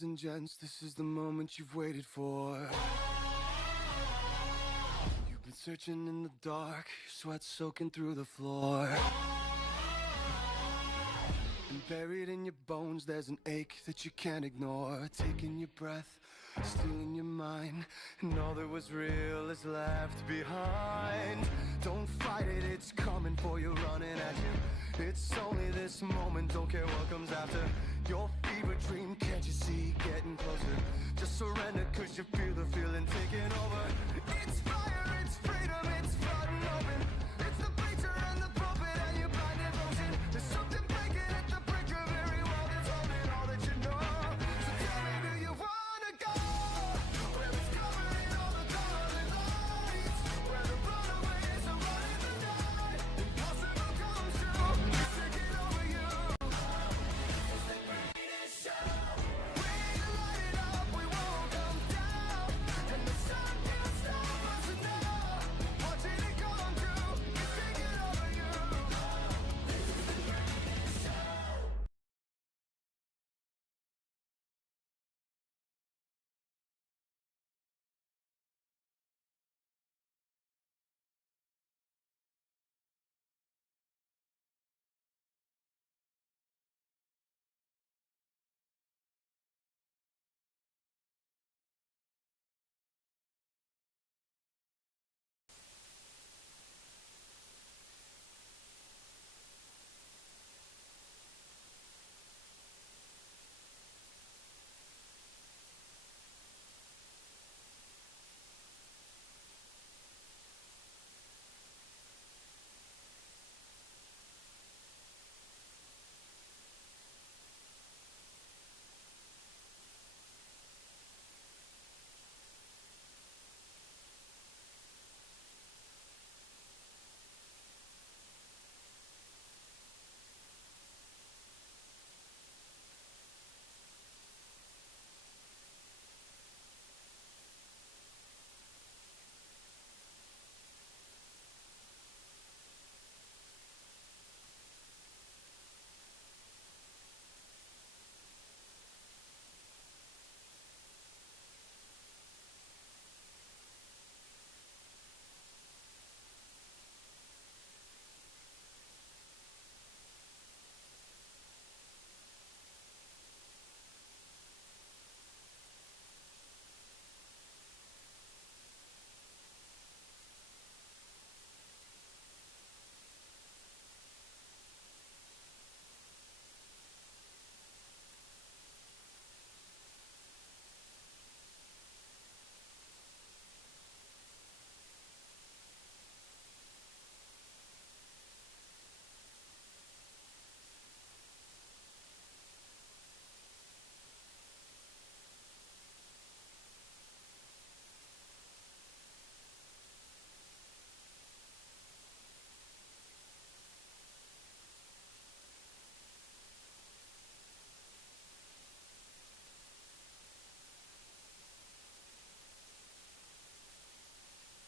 Ladies and gents, this is the moment you've waited for. You've been searching in the dark, your sweat soaking through the floor. And buried in your bones, there's an ache that you can't ignore. Taking your breath, stealing your mind, and all that was real is left behind. Don't fight it, it's coming for you, running at you. It's only this moment, don't care what comes after. Your fever dream, can't you see, getting closer? Just surrender, cause you feel the feeling taking over. It's fire, it's freedom, it's flooding open. It's the preacher and the prophet and your blind devotion. There's something breaking at the brink of every world that's holding all that you know. So tell me, do you wanna go? Where it's covering all the colored lights, where the runaways are running the night. Impossible comes true, it's taking over you. It's the greatest show. We light it up, we won't come down, and the sun can't stop us now. Watching it come true, it's taking over you. This is the greatest show.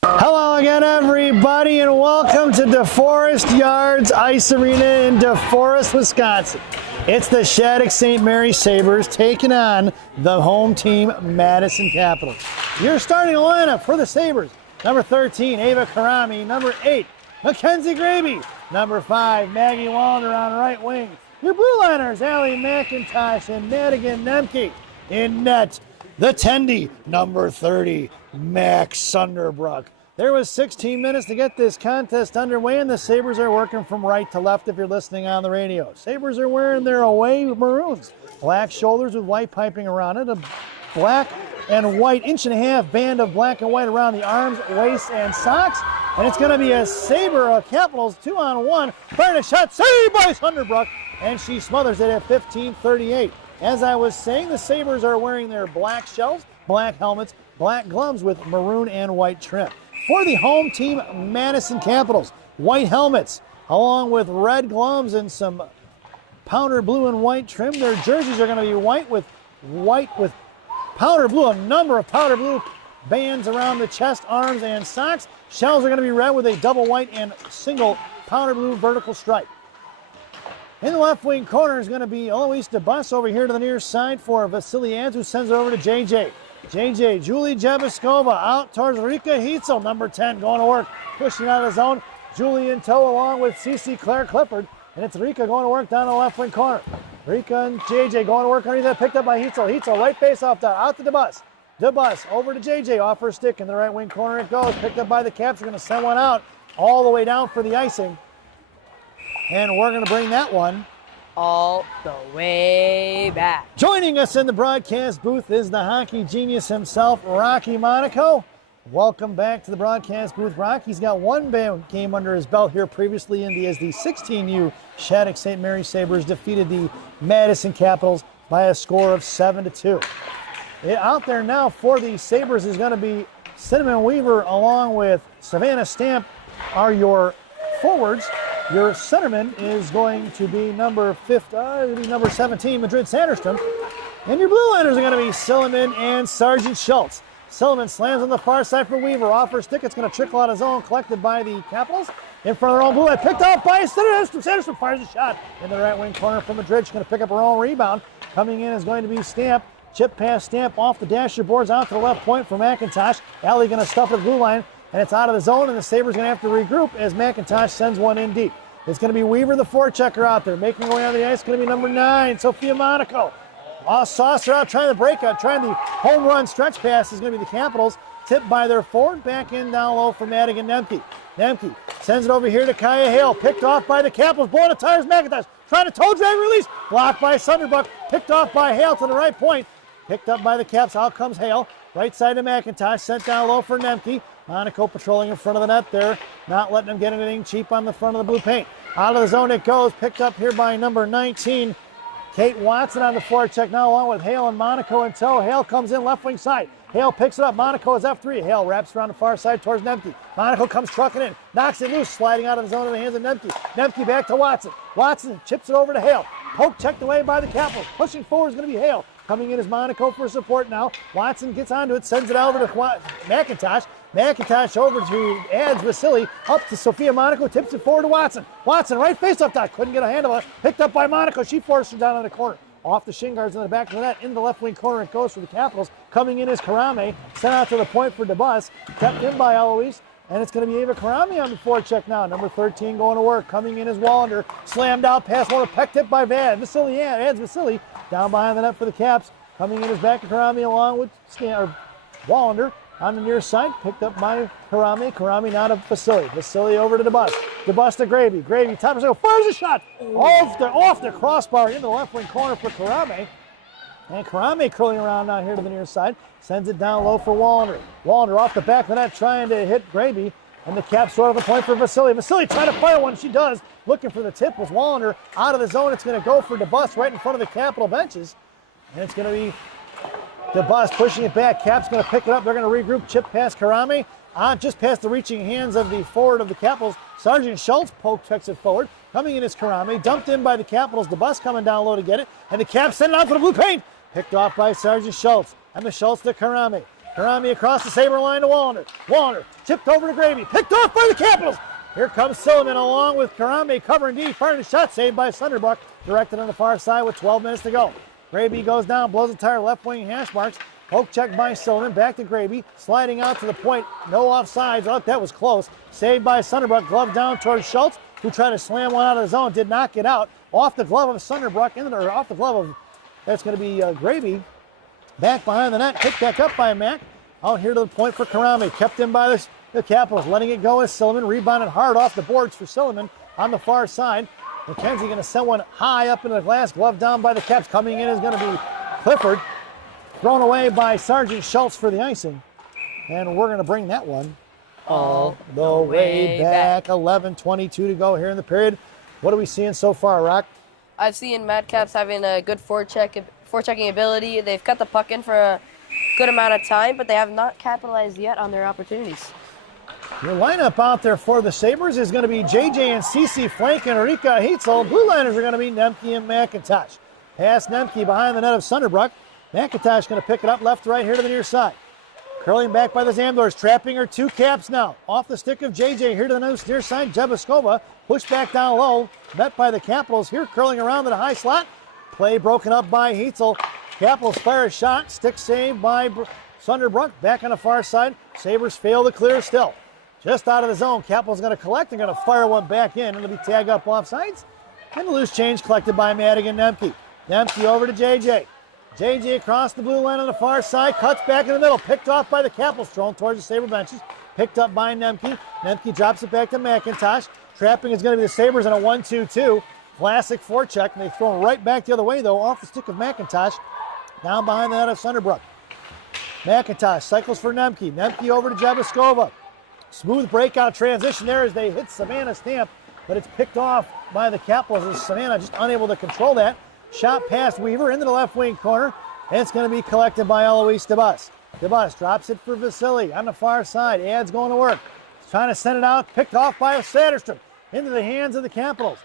Hello again, everybody, and welcome to DeForest Yards Ice Arena in DeForest, Wisconsin. It's the Shattuck St. Mary Sabres taking on the home team, Madison Capitols. Your starting lineup for the Sabres: number 13, Ava Karami; number 8, Mackenzie Graby; number 5, Maggie Wallander on right wing. Your blue liners, Allie McIntosh and Madigan Nemke. In net, the Tendy, number 30, Max Sunderbrook. There was 16 minutes to get this contest underway, and the Sabres are working from right to left if you're listening on the radio. Sabres are wearing their away maroons, black shoulders with white piping around it, a black and white 1.5-inch band of black and white around the arms, waist, and socks. And it's going to be a Sabre Capitals 2-on-1. Firing a shot, saved by Sunderbrook, and she smothers it at 15:38. As I was saying, the Sabres are wearing their black shells, black helmets, black gloves with maroon and white trim. For the home team, Madison Capitols, white helmets along with red gloves and some powder blue and white trim. Their jerseys are going to be white with powder blue, a number of powder blue bands around the chest, arms, and socks. Shells are going to be red with a double white and single powder blue vertical stripe. In the left wing corner is going to be Eloise DeBus over here to the near side for Vasilians, who sends it over to JJ. JJ, Julie Jebiskova out towards Rika Heitzel, number 10, going to work, pushing out of the zone. Julie in tow along with CC Claire Clifford, and it's Rika going to work down the left wing corner. Rika and JJ going to work underneath that, picked up by Heitzel. Heitzel, right face off down, out to DeBus. DeBus over to JJ, off her stick in the right wing corner it goes, picked up by the Caps. We're going to send one out all the way down for the icing. And we're going to bring that one all the way back. Joining us in the broadcast booth is the hockey genius himself, Rocky Monaco. Welcome back to the broadcast booth, Rocky. He's got one game under his belt here previously as the 16U Shattuck St. Mary Sabres defeated the Madison Capitols by a score of 7-2. Out there now for the Sabres is going to be Cinnamon Weaver along with Savannah Stamp are your forwards. Your centerman is going to be number 17, Madrid Sanderstrom. And your blue liners are going to be Silliman and Sergeant Schultz. Silliman slams on the far side for Weaver. Off her stick, it's going to trickle out of zone, collected by the Capitals. In front of their own blue line, picked off by Sanderstrom. Sanderstrom fires a shot in the right wing corner for Madrid. She's going to pick up her own rebound. Coming in is going to be Stamp. Chip pass Stamp off the dasher boards out to the left point for McIntosh. Alley going to stuff the blue line, and it's out of the zone, and the Sabres going to have to regroup as McIntosh sends one in deep. It's going to be Weaver, the forechecker, out there. Making her way on the ice, going to be number 9, Sophia Monaco. Saucer out, trying the breakout, trying the home run stretch pass is going to be the Capitals. Tipped by their forward, back in down low for Madigan Nemke. Nemke sends it over here to Kaya Hale. Picked off by the Capitals, blowing the tires, McIntosh. Trying to toe drag release, blocked by Sunderbuck. Picked off by Hale to the right point. Picked up by the Caps, out comes Hale. Right side to McIntosh, sent down low for Nemke. Monaco patrolling in front of the net there, not letting them get anything cheap on the front of the blue paint. Out of the zone it goes, picked up here by number 19, Kate Watson on the forecheck now along with Hale and Monaco in tow. Hale comes in left wing side. Hale picks it up. Monaco is F3. Hale wraps around the far side towards Nemke. Monaco comes trucking in, knocks it loose, sliding out of the zone in the hands of Nemke. Nemke back to Watson. Watson chips it over to Hale. Poke checked away by the Capitals. Pushing forward is going to be Hale. Coming in is Monaco for support now. Watson gets onto it, sends it over to McIntosh. McIntosh over to adds Vasily, up to Sophia Monaco, tips it forward to Watson. Watson, right face up top, couldn't get a handle of it. Picked up by Monaco, she forced her down on the corner. Off the shin guards in the back of the net, into the left wing corner it goes for the Capitals. Coming in is Karame, sent out to the point for DeBus, kept in by Eloise, and it's going to be Ava Karame on the forecheck now. Number 13 going to work. Coming in is Wallander, slammed out, pass one, peck tip by Vasily, adds Vasily, down behind the net for the Caps. Coming in is back to Karame along with Wallander. On the near side, picked up by Karame. Karame now to Vasily. Vasily over to DeBus. DeBus to Gravy. Gravy, top of the fires a shot off the crossbar into the left wing corner for Karame. And Karame curling around now here to the near side. Sends it down low for Wallander. Wallander off the back of the net trying to hit Gravy. And the Caps sort of the point for Vasily. Vasily trying to fire one. She does. Looking for the tip was Wallander. Out of the zone, it's going to go for DeBus right in front of the Capital benches. And it's going to be DeBus pushing it back. Caps going to pick it up. They're going to regroup. Chip past Karame. Just past the reaching hands of the forward of the Capitals. Sergeant Schultz poke checks it forward. Coming in is Karame. Dumped in by the Capitals. DeBus coming down low to get it. And the Caps send it out for the blue paint. Picked off by Sergeant Schultz. And the Schultz to Karame. Karame across the Sabre line to Wallander. Wallander chipped over to Gravy. Picked off by the Capitals. Here comes Silliman along with Karame covering D. Firing a shot saved by Sunderbuck. Directed on the far side with 12 minutes to go. Gravy goes down, blows the tire, left wing hash marks. Poke check by Silliman, back to Gravy, sliding out to the point, no offsides. Oh, that was close. Saved by Sunderbrook, glove down towards Schultz, who tried to slam one out of the zone, did not get out. Off the glove of Sunderbrook, off the glove of, that's going to be Gravy. Back behind the net, picked back up by Mack. Out here to the point for Karame, kept in by the Capitals, letting it go as Silliman, rebounded hard off the boards for Silliman on the far side. McKenzie going to send one high up into the glass, glove down by the Caps. Coming in is going to be Clifford. Thrown away by Sergeant Schultz for the icing. And we're going to bring that one all the way back. 11:22 to go here in the period. What are we seeing so far, Rock? I've seen Mad Caps having a good forechecking ability. They've cut the puck in for a good amount of time, but they have not capitalized yet on their opportunities. Your lineup out there for the Sabres is going to be JJ and CC Flank and Rika Heitzel. Blue liners are going to be Nemke and McIntosh. Pass Nemke behind the net of Sunderbrook. McIntosh going to pick it up left to right here to the near side. Curling back by the Zamdors, trapping her 2 caps now. Off the stick of JJ, here to the near side, Jebaskova. Pushed back down low, met by the Capitals. Here curling around to the high slot. Play broken up by Heitzel. Capitals fire a shot, stick saved by Sunderbrook. Back on the far side, Sabres fail to clear still. Just out of the zone, Capitals going to collect and going to fire one back in. It'll be tagged up offsides. And the loose change collected by Madigan Nemke. Nemke over to JJ. JJ across the blue line on the far side, cuts back in the middle, picked off by the Capitals, thrown towards the Sabre benches, picked up by Nemke. Nemke drops it back to McIntosh. Trapping is going to be the Sabres in a 1-2-2. Classic forecheck, and they throw it right back the other way, though, off the stick of McIntosh, down behind the net of Sunderbrook. McIntosh cycles for Nemke. Nemke over to Jebaskova. Smooth breakout transition there as they hit Savannah Stamp, but it's picked off by the Capitals as Savannah just unable to control that. Shot past Weaver into the left wing corner, and it's going to be collected by Eloise DeBus. DeBus drops it for Vasily on the far side. Ad's going to work. He's trying to send it out, picked off by Satterstrom into the hands of the Capitals.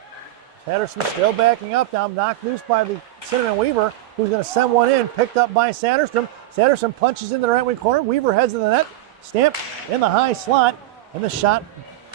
Satterstrom still backing up now, knocked loose by the Cinnamon Weaver, who's going to send one in, picked up by Satterstrom. Satterstrom punches into the right wing corner. Weaver heads to the net, Stamp in the high slot, and the shot,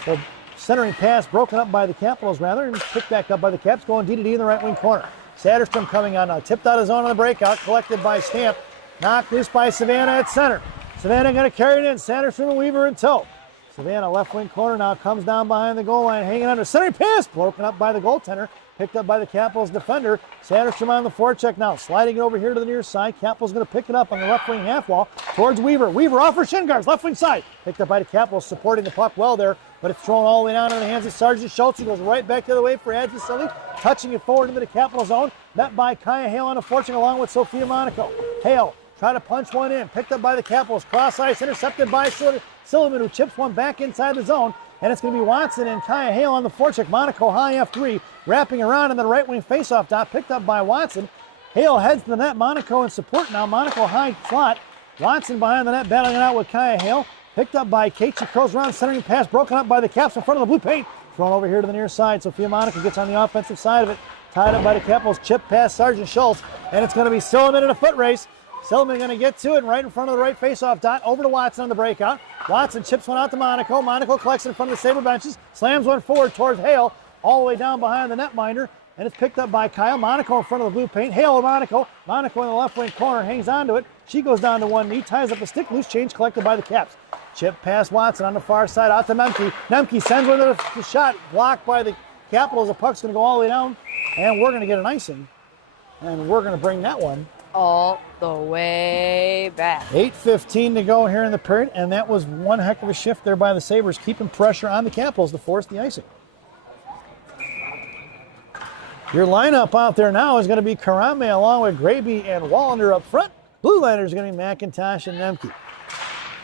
the centering pass broken up by the Capitals rather, and picked back up by the Caps, going D-to-D in the right wing corner. Satterstrom coming on now, tipped out of zone on the breakout, collected by Stamp, knocked loose by Savannah at center. Savannah going to carry it in, Satterstrom and Weaver in tow. Savannah left wing corner now, comes down behind the goal line, hanging under center pass, broken up by the goaltender, picked up by the Capitals defender. Satterstrom on the forecheck now, sliding it over here to the near side. Capitals going to pick it up on the left wing half wall towards Weaver. Weaver off for shin guards, left wing side, picked up by the Capitals, supporting the puck well there, but it's thrown all the way down in the hands of Sergeant Schultz, who goes right back the other way for Ad Vasily, touching it forward into the Capital zone, met by Kaya Hale on the forecheck along with Sophia Monaco. Hale try to punch one in, picked up by the Capitals, cross ice, intercepted by Silliman, who chips one back inside the zone, and it's going to be Watson and Kaya Hale on the forecheck. Monaco high F3, wrapping around in the right wing faceoff dot, picked up by Watson. Hale heads to the net, Monaco in support now, Monaco high slot. Watson behind the net, battling it out with Kaya Hale, picked up by Kate. She curls around, centering pass, broken up by the Caps in front of the blue paint, thrown over here to the near side. Sophia Monaco gets on the offensive side of it, tied up by the Capitals, chip past Sergeant Schultz, and it's going to be Silliman in a foot race. Silliman going to get to it right in front of the right faceoff dot, over to Watson on the breakout. Watson chips one out to Monaco. Monaco collects it in front of the Sabre benches, slams one forward towards Hale, all the way down behind the netminder, and it's picked up by Kyle. Monaco in front of the blue paint. Hale and Monaco. Monaco in the left wing corner, hangs onto it. She goes down to one knee, ties up a stick, loose change collected by the Caps. Chip past Watson on the far side, out to Nemke. Nemke sends one to the shot, blocked by the Capitals. The puck's going to go all the way down, and we're going to get an icing, and we're going to bring that one all the way back. 8:15 to go here in the period, and that was one heck of a shift there by the Sabres, keeping pressure on the Capitals to force the icing. Your lineup out there now is going to be Karame along with Graby and Wallander up front. Blue liners are going to be McIntosh and Nemke.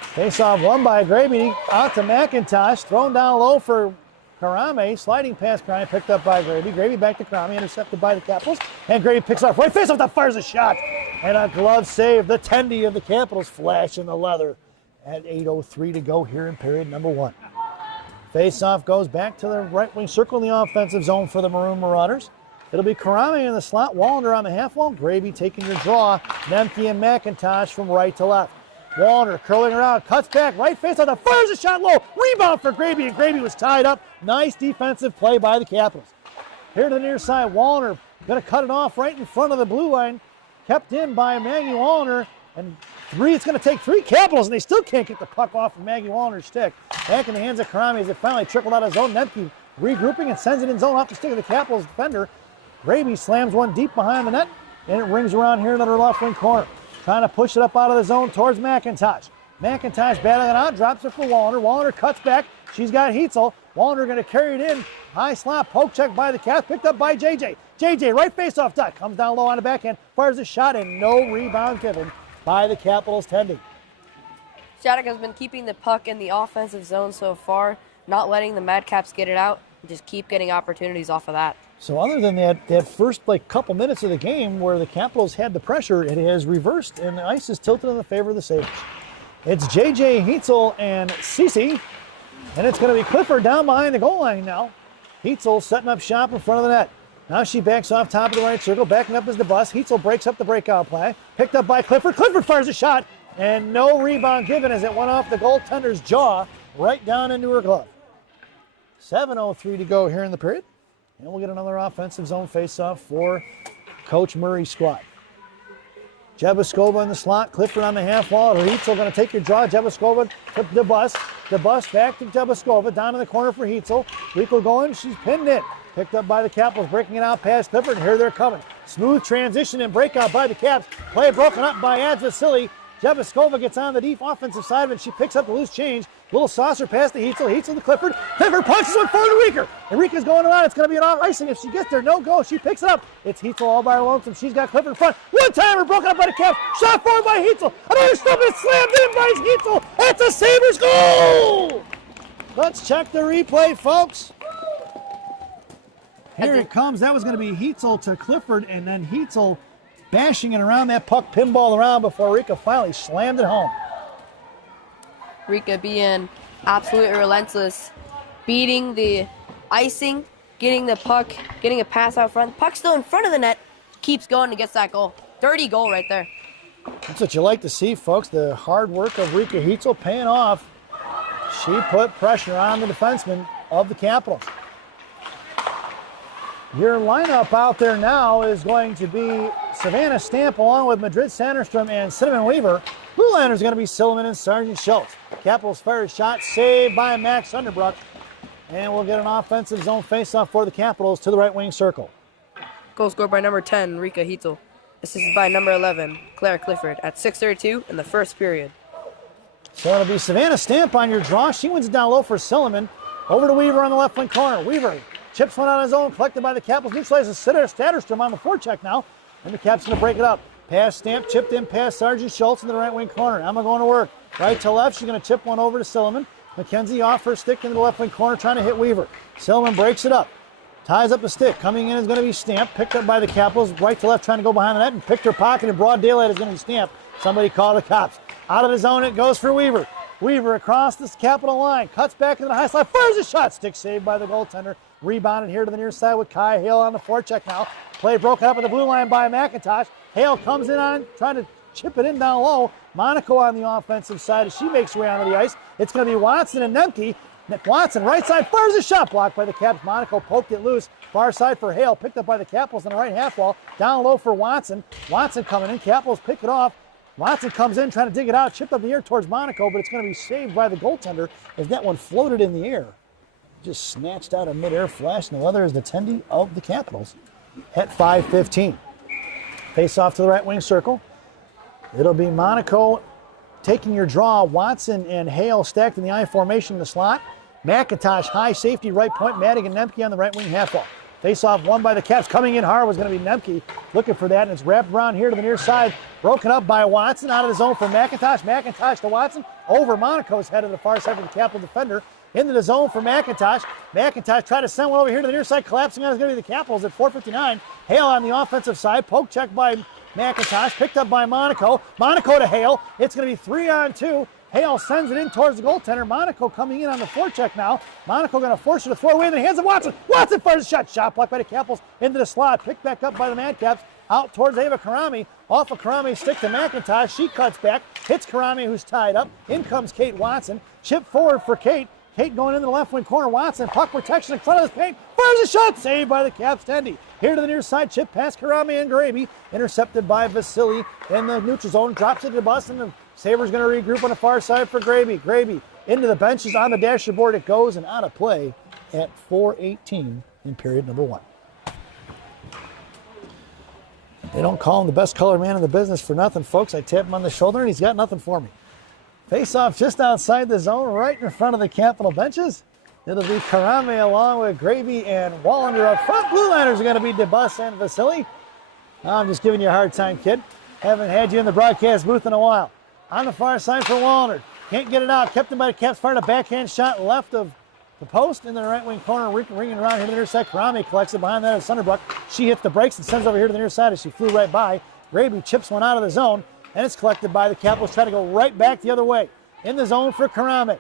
Face-off won by Graby, out to McIntosh, thrown down low for Karame, sliding past Karame, picked up by Graby. Graby back to Karame, intercepted by the Capitals, and Graby picks off right face-off, that fires a shot, and a glove save. The tendy of the Capitals flash in the leather at 8:03 to go here in period number one. Face-off goes back to the right wing circle in the offensive zone for the Maroon Marauders. It'll be Karame in the slot, Wallander on the half wall, Graby taking your draw, Nemke and McIntosh from right to left. Wallander curling around, cuts back, right face on the fires a shot low, rebound for Graby, and Graby was tied up. Nice defensive play by the Capitals. Here to the near side, Wallander going to cut it off right in front of the blue line, kept in by Maggie Wallander, and it's going to take three Capitals, and they still can't get the puck off of Maggie Waller's stick. Back in the hands of Karame as it finally trickled out of zone. Nemke regrouping and sends it in zone off the stick of the Capitals defender. Graby slams one deep behind the net, and it rings around here in the left wing corner. Trying to push it up out of the zone towards McIntosh. McIntosh battling it out, drops it for Wallander. Wallander cuts back. She's got Heitzel. Wallander going to carry it in. High slot, poke check by the Caps, picked up by JJ. JJ, right face-off dot, comes down low on the backhand, fires a shot, and no rebound given by the Capitals tending. Shattuck has been keeping the puck in the offensive zone so far, not letting the Madcaps get it out, just keep getting opportunities off of that. So other than that first couple minutes of the game where the Capitals had the pressure, it has reversed and the ice is tilted in the favor of the Sabres. It's JJ, Heitzel, and Cece, and it's going to be Clifford down behind the goal line now. Heitzel setting up shop in front of the net. Now she backs off top of the right circle, backing up as the bus. Heitzel breaks up the breakout play, picked up by Clifford. Clifford fires a shot, and no rebound given as it went off the goaltender's jaw right down into her glove. 7:03 to go here in the period, and we'll get another offensive zone faceoff for Coach Murray's squad. Jebaskova in the slot, Clifford on the half wall. Heitzel going to take your draw. Jebaskova to DeBus. DeBus back to Jebaskova, down in the corner for Heitzel. Rico going, she's pinned in. Picked up by the Capitals, breaking it out past Clifford, and here they're coming. Smooth transition and breakout by the Caps. Play broken up by Adz Vasily. Jebaskova gets on the deep offensive side of it. She picks up the loose change. Little saucer pass to Heitzel. Heitzel to Clifford. Clifford punches one forward to Rieker. And Rieker's going around. It's going to be an off icing. If she gets there, no go. She picks it up. It's Heitzel all by her lonesome. She's got Clifford in front. One timer broken up by the Caps. Shot forward by Heitzel. Another stop is slammed in by Heitzel. It's a Sabres goal. Let's check the replay, folks. Here it comes. That was going to be Heitzel to Clifford, and then Heitzel bashing it around that puck, pinball around before Rika finally slammed it home. Rika being absolutely relentless, beating the icing, getting the puck, getting a pass out front. Puck still in front of the net, keeps going and gets that goal. Dirty goal right there. That's what you like to see, folks. The hard work of Rika Heitzel paying off. She put pressure on the defenseman of the Capitals. Your lineup out there now is going to be Savannah Stamp along with Madrid Sanderstrom and Cinnamon Weaver. Blue Liners going to be Silliman and Sergeant Schultz. Capitals first shot saved by Max Underbrook. And we'll get an offensive zone faceoff for the Capitals to the right wing circle. Goal scored by number 10, Rika Heitzel. Assisted by number 11, Claire Clifford, at 6:32 in the first period. So it'll be Savannah Stamp on your draw. She wins it down low for Silliman. Over to Weaver on the left wing corner. Weaver chips one on his own, collected by the Capitals. Neutralizes Statterstrom on the forecheck now. And the Caps going to break it up. Pass Stamp, chipped in past Sergeant Schultz in the right wing corner. Emma going to work. Right to left, she's going to chip one over to Silliman. McKenzie off her stick into the left wing corner, trying to hit Weaver. Silliman breaks it up. Ties up the stick. Coming in is going to be Stamp. Picked up by the Capitals. Right to left, trying to go behind the net. And picked her pocket in broad daylight is going to be Stamp. Somebody call the cops. Out of the zone, it goes for Weaver. Weaver across this Capital line. Cuts back into the high slot. Fires a shot. Stick saved by the goaltender. Rebounded here to the near side with Kai Hale on the forecheck now. Play broken up at the blue line by McIntosh. Hale comes in on, trying to chip it in down low. Monaco on the offensive side as she makes her way onto the ice. It's going to be Watson and Nemke. Watson, right side, fires a shot. Blocked by the Caps. Monaco poked it loose. Far side for Hale. Picked up by the Capitals on the right half wall. Down low for Watson. Watson coming in. Capitals pick it off. Watson comes in trying to dig it out. Chipped up the air towards Monaco, but it's going to be saved by the goaltender as that one floated in the air. Just snatched out of midair, flash. No other is the attendee of the Capitals at 5:15. Face off to the right wing circle. It'll be Monaco taking your draw. Watson and Hale stacked in the I formation in the slot. McIntosh, high safety right point. Madigan Nemke on the right wing half wall. Face off won by the Caps. Coming in hard was going to be Nemke. Looking for that, and it's wrapped around here to the near side. Broken up by Watson. Out of the zone for McIntosh. McIntosh to Watson. Over Monaco's head to the far side for the Capital defender. Into the zone for McIntosh. McIntosh tried to send one over here to the near side. Collapsing on is going to be the Capitals at 4:59. Hale on the offensive side. Poke check by McIntosh. Picked up by Monaco. Monaco to Hale. It's going to be 3-on-2. Hale sends it in towards the goaltender. Monaco coming in on the forecheck now. Monaco going to force her to throw away in the hands of Watson. Watson fires a shot. Shot blocked by the Capitals into the slot. Picked back up by the Madcaps. Out towards Ava Karami. Off of Karami's stick to McIntosh. She cuts back. Hits Karami, who's tied up. In comes Kate Watson. Chip forward for Kate. Kate going into the left wing corner. Watson, puck protection in front of his paint. Fires a shot. Saved by the Caps. Tendy. Here to the near side. Chip past Karami and Graby. Intercepted by Vasily in the neutral zone. Drops it to the bus, and the Sabres going to regroup on the far side for Graby. Graby into the benches. On the dashboard it goes and out of play at 4:18 in period number 1. They don't call him the best color man in the business for nothing, folks. I tap him on the shoulder, and he's got nothing for me. Face-off just outside the zone, right in front of the Capital benches. It'll be Karame along with Gravy and Wallander up front. Blue Liners are going to be DeBus and Vasily. I'm just giving you a hard time, kid. Haven't had you in the broadcast booth in a while. On the far side for Wallander. Can't get it out. Kept him by the Caps. Fired a backhand shot left of the post in the right wing corner. Ringing around here to the near side. Karame collects it behind that of Sunderbrook. She hits the brakes and sends over here to the near side as she flew right by. Gravy chips one out of the zone. And it's collected by the Capitals, trying to go right back the other way. In the zone for Karame.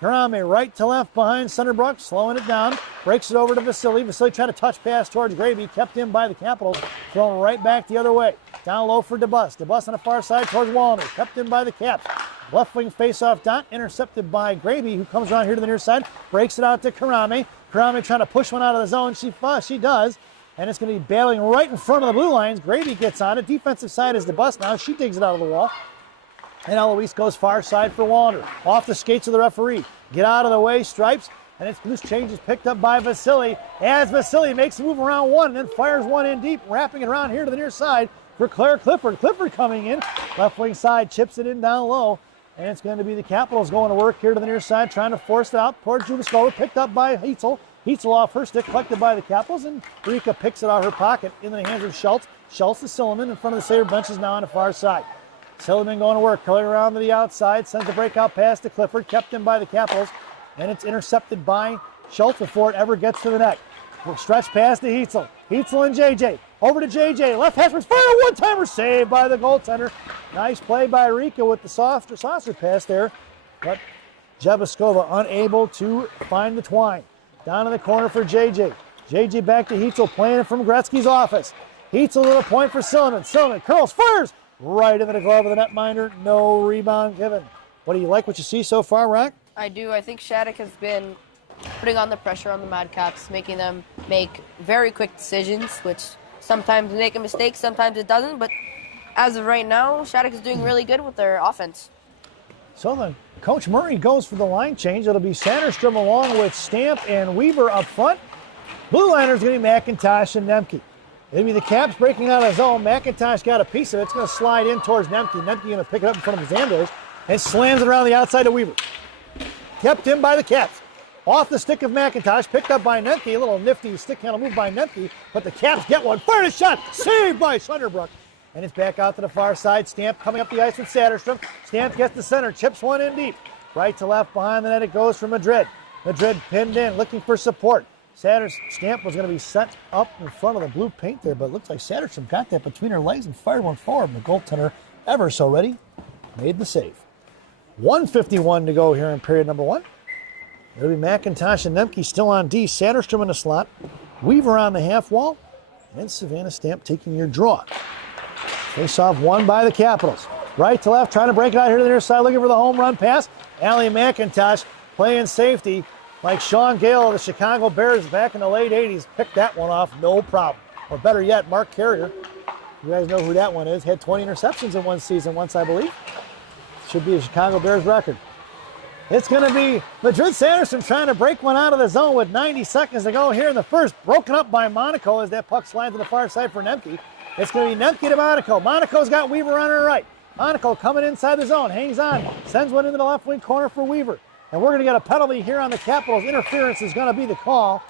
Karame right to left behind Sunderbrook, slowing it down. Breaks it over to Vasily. Vasily trying to touch pass towards Gravy. Kept in by the Capitals, thrown right back the other way. Down low for DeBus. DeBus on the far side towards Wallner. Kept in by the Caps. Left wing face-off dot, intercepted by Graby, who comes around here to the near side. Breaks it out to Karame. Karame trying to push one out of the zone. She does. And it's going to be bailing right in front of the blue lines. Graby gets on it. Defensive side is DeBus now. She digs it out of the wall. And Eloise goes far side for Wallner. Off the skates of the referee. Get out of the way, Stripes. And it's loose change is picked up by Vasily. As Vasily makes a move around one and then fires one in deep, wrapping it around here to the near side for Claire Clifford. Clifford coming in. Left wing side, chips it in down low. And it's going to be the Capitals going to work here to the near side, trying to force it out towards Jubaskova. Picked up by Heitzel. Heitzel off her stick, collected by the Capitals, and Rika picks it out of her pocket into the hands of Schultz. Schultz to Silliman in front of the Sabre benches now on the far side. Silliman going to work, curling around to the outside, sends a breakout pass to Clifford, kept in by the Capitals, and it's intercepted by Schultz before it ever gets to the net. Stretch pass to Heitzel. Heitzel and JJ. Over to JJ. Left hash fire, one-timer saved by the goaltender. Nice play by Rika with the saucer pass there, but Jubaskova unable to find the twine. Down in the corner for JJ. JJ back to Heitzel, playing it from Gretzky's office. Heitzel to the point for Silliman. Silliman curls, fires right into the glove of the netminder. No rebound given. What do you like what you see so far, Rack? I do. I think Shattuck has been putting on the pressure on the Madcaps, making them make very quick decisions, which sometimes make a mistake, sometimes it doesn't. But as of right now, Shattuck is doing really good with their offense. So then Coach Murray goes for the line change. It'll be Sanderstrom along with Stamp and Weaver up front. Blue liner's going to be McIntosh and Nemke. It'll be the Caps breaking out of zone. McIntosh got a piece of it. It's going to slide in towards Nemke. Nemke going to pick it up in front of the Zanders and slams it around the outside of Weaver. Kept in by the Caps. Off the stick of McIntosh, picked up by Nemke. A little nifty stick handle move by Nemke, but the Caps get one. Fired a shot, saved by Sunderbrook. And it's back out to the far side. Stamp coming up the ice with Satterstrom. Stamp gets the center, chips one in deep. Right to left behind the net it goes for Madrid. Madrid pinned in, looking for support. Stamp was going to be set up in front of the blue paint there, but it looks like Satterstrom got that between her legs and fired one forward. And the goaltender, ever so ready, made the save. 1:51 to go here in period number one. It'll be McIntosh and Nemke still on D. Satterstrom in the slot. Weaver on the half wall. And Savannah Stamp taking your draw. Face-off won by the Capitals. Right to left, trying to break it out here to the near side, looking for the home run pass. Allie McIntosh playing safety like Sean Gale of the Chicago Bears back in the late 80s. Picked that one off, no problem. Or better yet, Mark Carrier. You guys know who that one is. Had 20 interceptions in one season once, I believe. Should be a Chicago Bears record. It's going to be Madrid Sanderson trying to break one out of the zone with 90 seconds to go here in the first. Broken up by Monaco as that puck slides to the far side for Nemke. It's going to be Nemke to Monaco. Monaco's got Weaver on her right. Monaco coming inside the zone, hangs on, sends one into the left wing corner for Weaver. And we're going to get a penalty here on the Capitals. Interference is going to be the call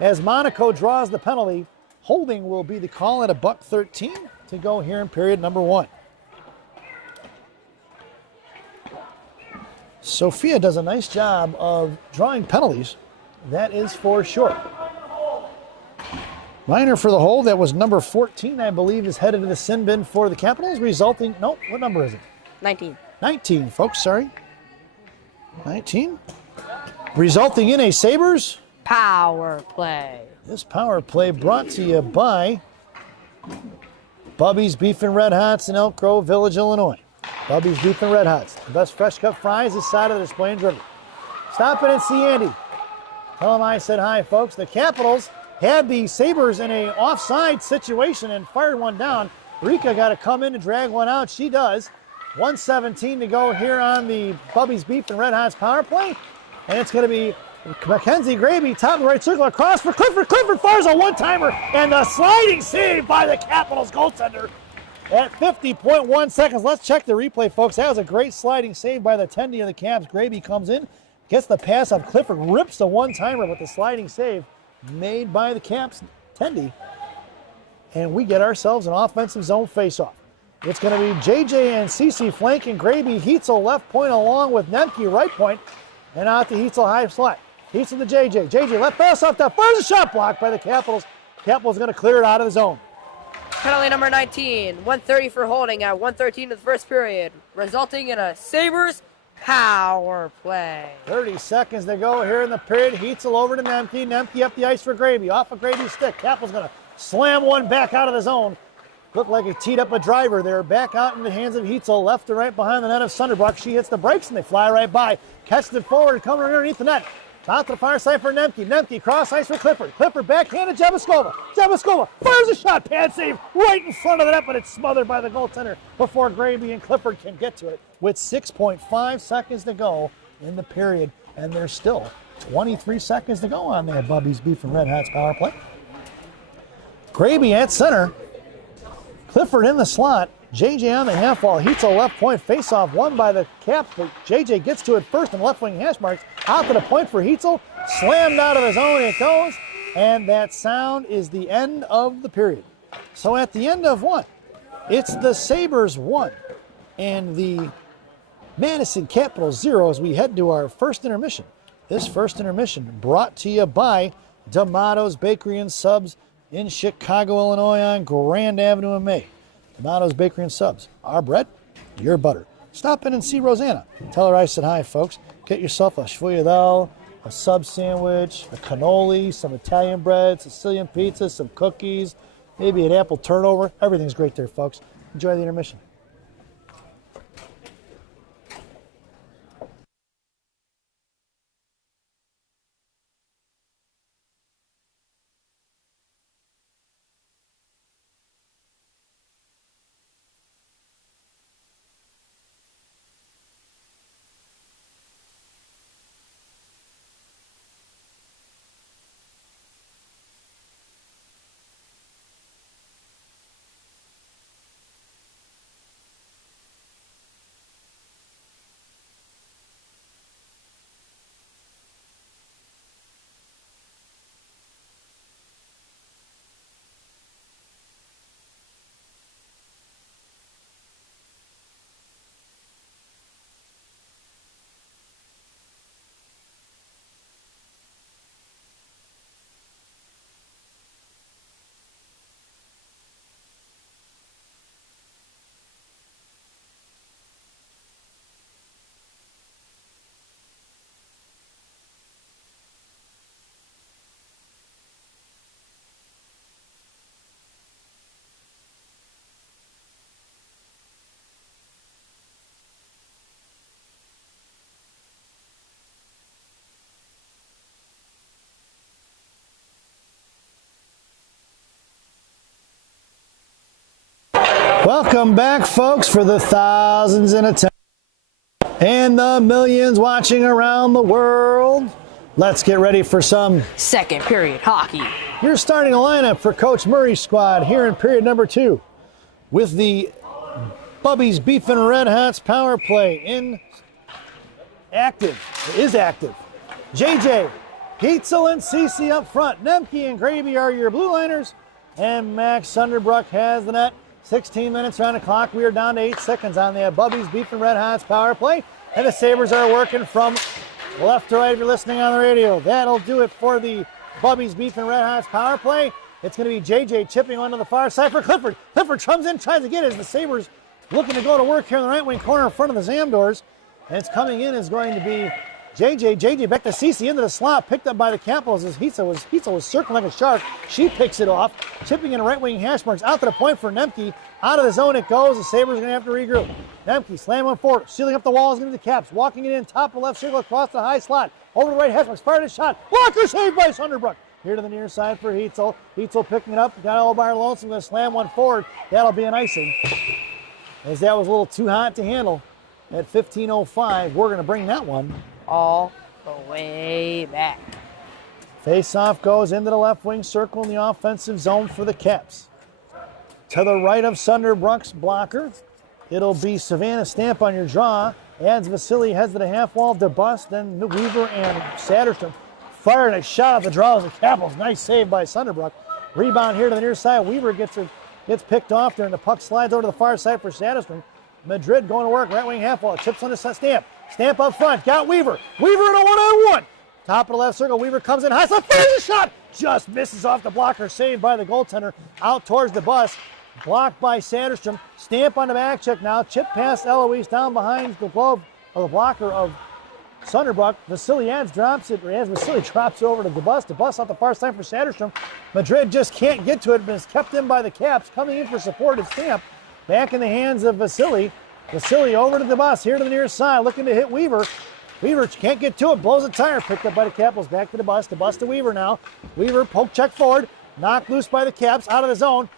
as Monaco draws the penalty. Holding will be the call at $1:13 to go here in period number one. Sophia does a nice job of drawing penalties. That is for sure. Minor for the hold. That was number 14, I believe, is headed to the sin bin for the Capitals, resulting... Nope, what number is it? 19. 19, folks, sorry. 19. Resulting in a Sabres Power play. This power play brought to you by Bubby's Beef and Red Hots in Elk Grove Village, Illinois. Bubby's Beef and Red Hots. The best fresh cut fries this side of the Des Plaines River. Stop in and see Andy. Tell him I said hi, folks. The Capitals had the Sabres in an offside situation and fired one down. Rika got to come in and drag one out. She does. 1:17 to go here on the Bubby's Beef and Red Hots power play. And it's going to be Mackenzie Graby, top of the right circle, across for Clifford. Clifford fires a one-timer, and the sliding save by the Capitals goaltender at 50.1 seconds. Let's check the replay, folks. That was a great sliding save by the tendy of the Caps. Graby comes in, gets the pass of Clifford, rips the one-timer with the sliding save made by the Caps tendy. And we get ourselves an offensive zone face-off. It's going to be JJ and Cece flanking Graby. Heitzel left point along with Nemke right point. And out to Heitzel high slot. Heitzel to JJ. JJ left pass off that. Fires a shot blocked by the Capitals. Capitals going to clear it out of the zone. Penalty number 19. 1:30 for holding at 1:13 of the first period, resulting in a Sabres power play. 30 seconds to go here in the period. Heitzel over to Nemke. Nemke up the ice for Graby. Off of Graby's stick. Capitals going to slam one back out of the zone. Looked like he teed up a driver there. Back out in the hands of Heitzel, left and right behind the net of Sunderbrook. She hits the brakes and they fly right by. Catches it forward, coming underneath the net. Out to the far side for Nemke. Nemke cross ice for Clifford. Clifford backhand to Jabiskova. Jabiskova fires a shot. Pad save right in front of the net, but it's smothered by the goaltender before Graby and Clifford can get to it with 6.5 seconds to go in the period. And there's still 23 seconds to go on that Bubby's Beef and Red Hots power play. Graby at center. Clifford in the slot. JJ on the half wall. Heitzel left point. Face-off won by the Caps, but JJ gets to it first in left wing hash marks. Out to the point for Heitzel. Slammed out of his own it goes. And that sound is the end of the period. So at the end of one, it's the Sabres 1 and the Madison Capitols 0 as we head to our first intermission. This first intermission brought to you by D'Amato's Bakery and Subs in Chicago, Illinois on Grand Avenue in May. D'Amato's Bakery and Subs. Our bread, your butter. Stop in and see Rosanna. Tell her I said hi, folks. Get yourself a chevouille dal, a sub sandwich, a cannoli, some Italian bread, Sicilian pizza, some cookies, maybe an apple turnover. Everything's great there, folks. Enjoy the intermission. Welcome back, folks, for the thousands in attendance and the millions watching around the world. Let's get ready for some Second period hockey. Your starting lineup for Coach Murray's squad here in period number 2 with the Bubby's Beef and Red Hots power play is active. JJ, Heitzel and Cece up front. Nemke and Graby are your blue liners, and Max Sunderbrook has the net. 16 minutes around the clock. We are down to 8 seconds on the Bubby's Beef and Red Hots power play. And the Sabres are working from left to right if you're listening on the radio. That'll do it for the Bubby's Beef and Red Hots power play. It's going to be JJ chipping onto the far side for Clifford. Clifford comes in, tries to get it as the Sabres looking to go to work here in the right wing corner in front of the Zam doors. And it's coming in is going to be JJ. JJ back to Cece into the slot, picked up by the Capitals as Heitzel was circling like a shark. She picks it off, chipping in right wing hash marks out to the point for Nemke. Out of the zone it goes. The Sabres are going to have to regroup. Nemke slamming forward, sealing up the walls into the Caps, walking it in top of left circle across the high slot. Over the right hash marks, fired a shot. Blocker saved by Sunderbrook. Here to the near side for Heitzel. Heitzel picking it up, got all by her lonesome, going to slam one forward. That'll be an icing. As that was a little too hot to handle. At 15:05, we're going to bring that one All the way back. Face-off goes into the left wing circle in the offensive zone for the Caps. To the right of Sunderbrook's blocker, it'll be Savannah Stamp on your draw. Adds Vasily, heads to the half wall, DeBus, then Weaver and Satterstrom firing a shot at the draw as the Capitals. Nice save by Sunderbrook. Rebound here to the near side. Weaver gets picked off there, and the puck slides over to the far side for Satterstrom. Madrid going to work, right wing half wall. Chips on the Stamp. Stamp up front, got Weaver. Weaver in a one-on-one. Top of the left circle, Weaver comes in high, so fires a shot. Just misses off the blocker, saved by the goaltender. Out towards the bus, blocked by Satterstrom. Stamp on the back check now. Chip past Eloise down behind the glove of the blocker of Sunderbrook. Vasily drops it. As Vasily drops it over to DeBus. DeBus off the far side for Satterstrom. Madrid just can't get to it, but is kept in by the Caps. Coming in for support is Stamp. Back in the hands of Vasily. Vasily over to DeBus. Here to the near side, looking to hit Weaver. Weaver can't get to it. Blows a tire. Picked up by the Capitals. Back to DeBus. DeBus to Weaver now. Weaver poke check forward. Knocked loose by the Caps. Out of the zone.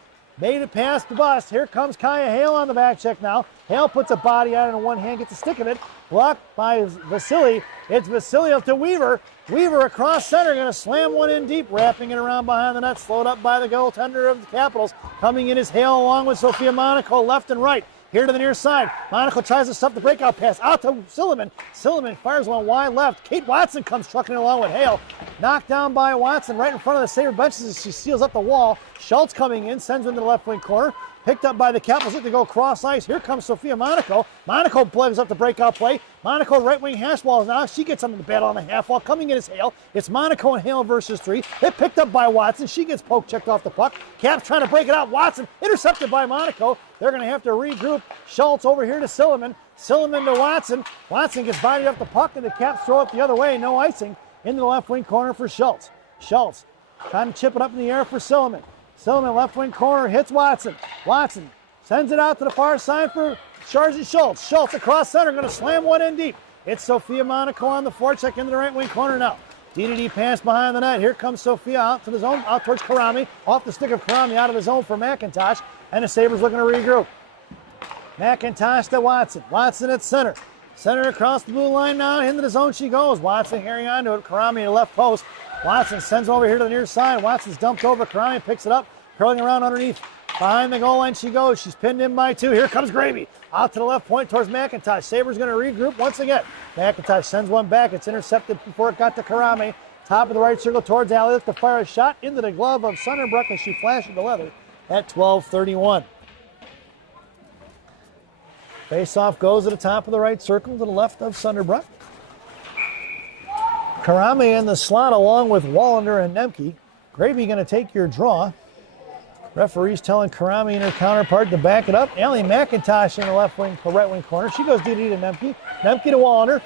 Made it past DeBus. Here comes Kaya Hale on the back check now. Hale puts a body out in one hand, gets a stick of it. Blocked by Vasily. It's Vasily up to Weaver. Weaver across center, going to slam one in deep, wrapping it around behind the net. Slowed up by the goaltender of the Capitals. Coming in is Hale along with Sophia Monaco, left and right. Here to the near side. Monaco tries to stuff the breakout pass out to Silliman. Silliman fires one wide left. Kate Watson comes trucking along with Hale. Knocked down by Watson right in front of the Sabre benches as she seals up the wall. Schultz coming in, sends one to the left wing corner. Picked up by the Capitals, look to go cross ice. Here comes Sophia Monaco. Monaco plugs up the breakout play. Monaco right wing hash balls now. She gets under the battle on the half wall. Coming in is Hale. It's Monaco and Hale versus 3. They picked up by Watson. She gets poke checked off the puck. Caps trying to break it out. Watson intercepted by Monaco. They're going to have to regroup. Schultz over here to Silliman. Silliman to Watson. Watson gets bodied up the puck and the Caps throw it the other way. No icing into the left wing corner for Schultz. Schultz trying to chip it up in the air for Silliman. Silliman left wing corner hits Watson. Watson sends it out to the far side for Charles Schultz. Schultz across center, going to slam one in deep. It's Sophia Monaco on the forecheck into the right wing corner now. D pass behind the net. Here comes Sophia out to the zone, out towards Karami. Off the stick of Karami, out of the zone for McIntosh. And the Sabres looking to regroup. McIntosh to Watson. Watson at center. Center across the blue line now. Into the zone she goes. Watson carrying on to it. Karami to left post. Watson sends over here to the near side. Watson's dumped over. Karami picks it up. Curling around underneath. Behind the goal line she goes. She's pinned in by 2. Here comes Gravy. Out to the left point towards McIntosh. Sabres going to regroup once again. McIntosh sends one back. It's intercepted before it got to Karami. Top of the right circle towards Alley. Looks to fire a shot into the glove of Sunderbrook as she flashes the leather at 12:31. Face-off goes to the top of the right circle to the left of Sunderbrook. Karami in the slot along with Wallander and Nemke. Gravy going to take your draw. Referee's telling Karami and her counterpart to back it up. Allie McIntosh in the left wing, right wing corner. She goes DD to Nemke. Nemke to Wallander.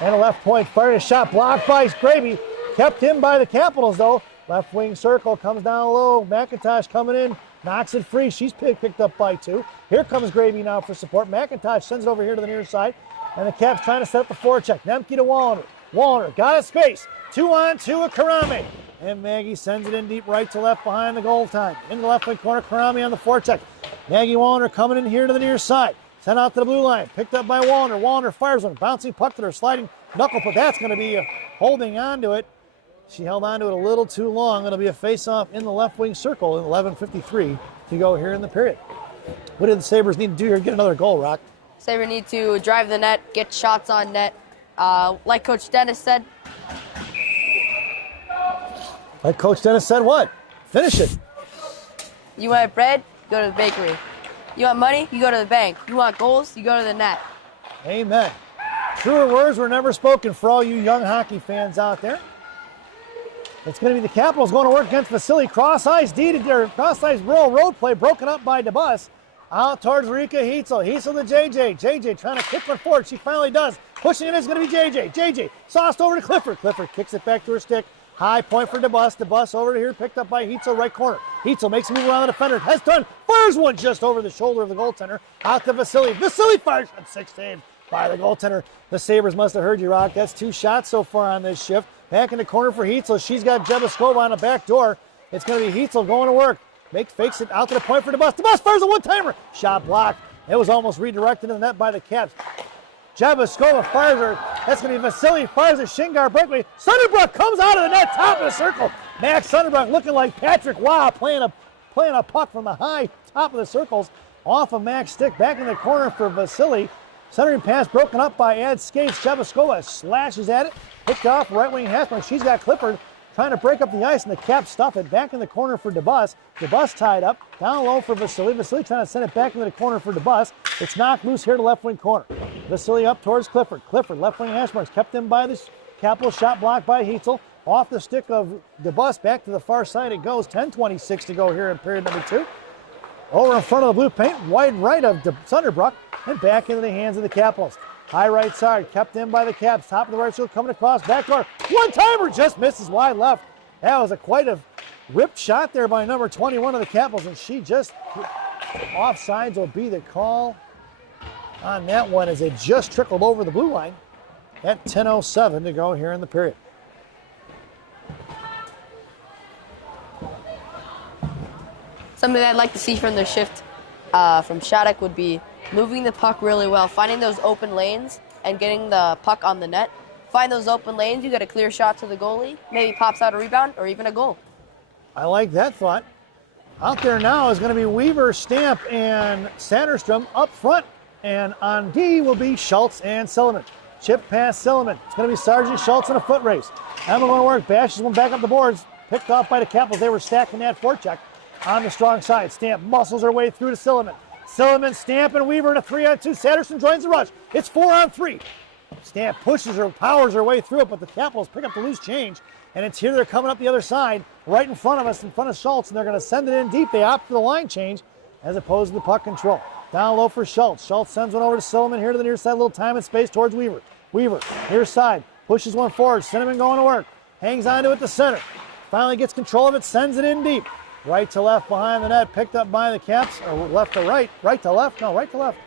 And a left point. Fired a shot blocked by Gravy. Kept in by the Capitals though. Left wing circle comes down low. McIntosh coming in. Knocks it free. She's picked up by 2. Here comes Gravy now for support. McIntosh sends it over here to the near side. And the Caps trying to set up the forecheck. Nemke to Wallander. Wallander got a space. 2-on-2 with Karami. And Maggie sends it in deep right to left behind the goal time. In the left wing corner, Karami on the forecheck. Maggie Wallander coming in here to the near side. Sent out to the blue line. Picked up by Wallander. Wallander fires one. Bouncing puck to her sliding knuckle, but that's going to be holding on to it. She held on to it a little too long. It'll be a face-off in the left wing circle in 11:53 to go here in the period. What do the Sabres need to do here to get another goal, Rock? Sabres need to drive the net, get shots on net. Like Coach Dennis said. Like Coach Dennis said, what? Finish it. You want bread? Go to the bakery. You want money? You go to the bank. You want goals? You go to the net. Amen. Truer words were never spoken for all you young hockey fans out there. It's going to be the Capitals going to work against Vasily. Cross ice road play broken up by DeBus. Out towards Rika Heitzel. Heitzel to JJ. JJ trying to kick one forward. She finally does. Pushing it is going to be JJ. JJ sauced over to Clifford. Clifford kicks it back to her stick. High point for DeBus. DeBus over to here, picked up by Heitzel, right corner. Heitzel makes a move around the defender. Has done. Fires one just over the shoulder of the goaltender. Out to Vasily. Vasily fires on 6 saved by the goaltender. The Sabres must have heard you, Rock. That's 2 shots so far on this shift. Back in the corner for Heitzel. She's got Jebaskova on the back door. It's going to be Heitzel going to work. Fakes it out to the point for DeBus. DeBus fires a one-timer. Shot blocked. It was almost redirected in the net by the Caps. Jabaskova fires her. That's going to be Vasily. Fires a shin guard breakaway. Sunderbrook comes out of the net, top of the circle. Max Sunderbrook looking like Patrick Waugh playing a puck from the high top of the circles off of Max stick. Back in the corner for Vasily. Centering pass broken up by Ad Skates. Jabaskova slashes at it. Picked off right wing Hassman. She's got Clifford trying to break up the ice, and the Caps stuff it. Back in the corner for DeBus. DeBus tied up. Down low for Vasily. Vasily trying to send it back into the corner for DeBus. It's knocked loose here to left wing corner. Vasily up towards Clifford. Clifford, left wing hash marks. Kept in by this Capital shot blocked by Heitzel. Off the stick of DeBus. Back to the far side it goes. 10:26 to go here in period number 2. Over in front of the blue paint. Wide right of Sunderbrook. And back into the hands of the Capitals. High right side, kept in by the Caps. Top of the right field, coming across, backdoor. One-timer, just misses wide left. That was quite a ripped shot there by number 21 of the Capitals, and she just, offsides will be the call on that one as it just trickled over the blue line at 10:07 to go here in the period. Something I'd like to see from the shift from Shattuck would be moving the puck really well, finding those open lanes and getting the puck on the net. Find those open lanes, you get a clear shot to the goalie, maybe pops out a rebound or even a goal. I like that thought. Out there now is going to be Weaver, Stamp, and Satterstrom up front. And on D will be Schultz and Silliman. Chip past Silliman. It's going to be Sargent, Schultz in a foot race. Emma going to work, bashes one back up the boards. Picked off by the Capitals. They were stacking that forecheck on the strong side. Stamp muscles her way through to Silliman. Silliman, Stamp, and Weaver in a 3-on-2. Satterstrom joins the rush. It's 4-on-3. Stamp pushes her, powers her way through it, but the Capitals pick up the loose change. And it's here they're coming up the other side, right in front of us, in front of Schultz, and they're going to send it in deep. They opt for the line change as opposed to the puck control. Down low for Schultz. Schultz sends one over to Silliman here to the near side, a little time and space towards Weaver. Weaver, near side, pushes one forward. Cinnamon going to work. Hangs onto it to center. Finally gets control of it, sends it in deep. Right to left behind the net, picked up by the Caps, or left to right. Right to left, no, right to left.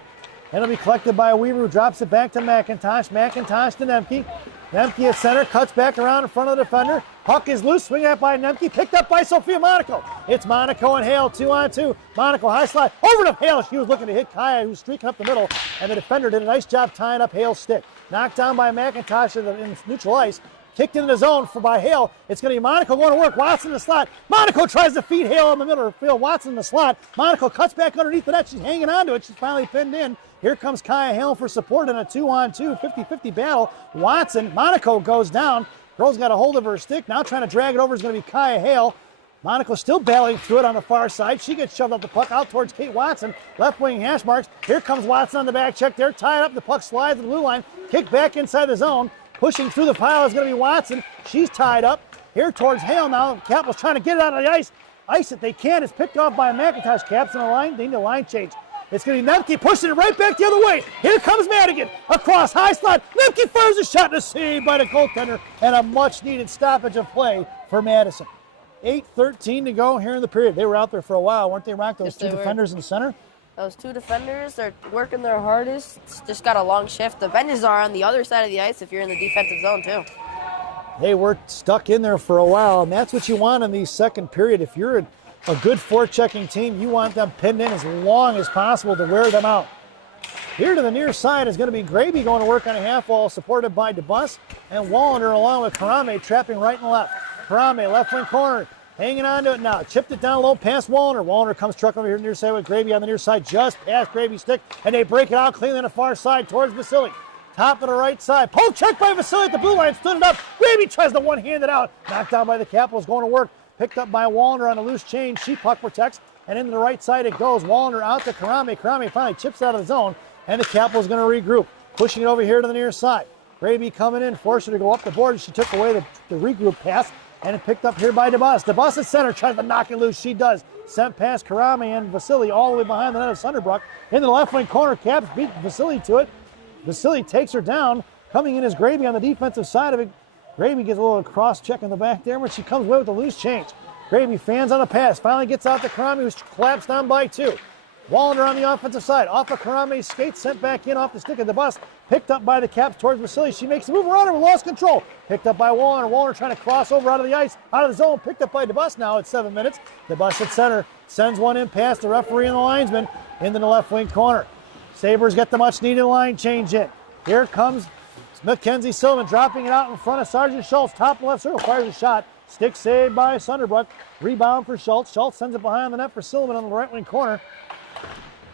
And it'll be collected by Weaver, who drops it back to McIntosh. McIntosh to Nemke. Nemke at center, cuts back around in front of the defender. Puck is loose, swing out by Nemke, picked up by Sophia Monaco. It's Monaco and Hale, 2-on-2. Monaco high slide, over to Hale. She was looking to hit Kaya, who was streaking up the middle, and the defender did a nice job tying up Hale's stick. Knocked down by McIntosh in neutral ice. Kicked into the zone by Hale. It's going to be Monaco going to work. Watson in the slot. Monaco tries to feed Hale in the middle of the field. Watson in the slot. Monaco cuts back underneath the net. She's hanging on to it. She's finally pinned in. Here comes Kaya Hale for support in a 2-on-2, 50-50 battle. Watson, Monaco goes down. Girl's got a hold of her stick. Now trying to drag it over is going to be Kaya Hale. Monaco still battling through it on the far side. She gets shoved up the puck out towards Kate Watson. Left wing hash marks. Here comes Watson on the back check. They're tied up. The puck slides to the blue line. Kick back inside the zone. Pushing through the pile is going to be Watson. She's tied up. Here towards Hale now. Capitals trying to get it out of the ice. Ice it they can. It's picked off by McIntosh. Caps in the line. They need a line change. It's going to be Nemke pushing it right back the other way. Here comes Madigan. Across high slot. Nemke fires a shot to save by the goaltender. And a much-needed stoppage of play for Madison. 8:13 to go here in the period. They were out there for a while, weren't they, Rock? Those two defenders in center? Those two defenders, they're working their hardest. It's just got a long shift. The benches are on the other side of the ice if you're in the defensive zone, too. They were stuck in there for a while, and that's what you want in the second period. If you're a good forechecking team, you want them pinned in as long as possible to wear them out. Here to the near side is going to be Graby going to work on a half wall, supported by DeBus, and Wallender along with Karame trapping right and left. Karame, left wing corner, hanging on to it now. Chipped it down low past Wallner. Wallner comes trucking over here near side with Graby on the near side, just past Graby's stick, and they break it out cleanly on the far side towards Vasily. Top of the right side. Poke check by Vasily at the blue line, stood it up. Graby tries to one-hand it out. Knocked down by the Capitals, going to work. Picked up by Wallner on a loose change. She puck protects, and into the right side it goes. Wallner out to Karame. Karame finally chips out of the zone, and the Capitals going to regroup. Pushing it over here to the near side. Graby coming in, forced her to go up the board. She took away the regroup pass. And it picked up here by DeBus. DeBus at center, tries to knock it loose. She does. Sent past Karame and Vasily all the way behind the net of Sunderbrook. Into the left wing corner, Caps beat Vasily to it. Vasily takes her down. Coming in is Graby on the defensive side of it. Graby gets a little cross check in the back there, but she comes away with the loose change. Graby fans on the pass. Finally gets out to Karame, who's collapsed down by two. Wallender on the offensive side. Off of Karame's skate, sent back in off the stick of the bus. Picked up by the Caps towards Vasily. She makes a move around her, but lost control. Picked up by Wallender. Wallender trying to cross over out of the ice, out of the zone. Picked up by DeBus now at 7 minutes. DeBus at center. Sends one in past the referee and the linesman into the left wing corner. Sabres get the much needed line change in. Here comes Mackenzie Silliman dropping it out in front of Sergeant Schultz. Top left circle, fires a shot. Stick saved by Sunderbrook. Rebound for Schultz. Schultz sends it behind the net for Silliman on the right wing corner.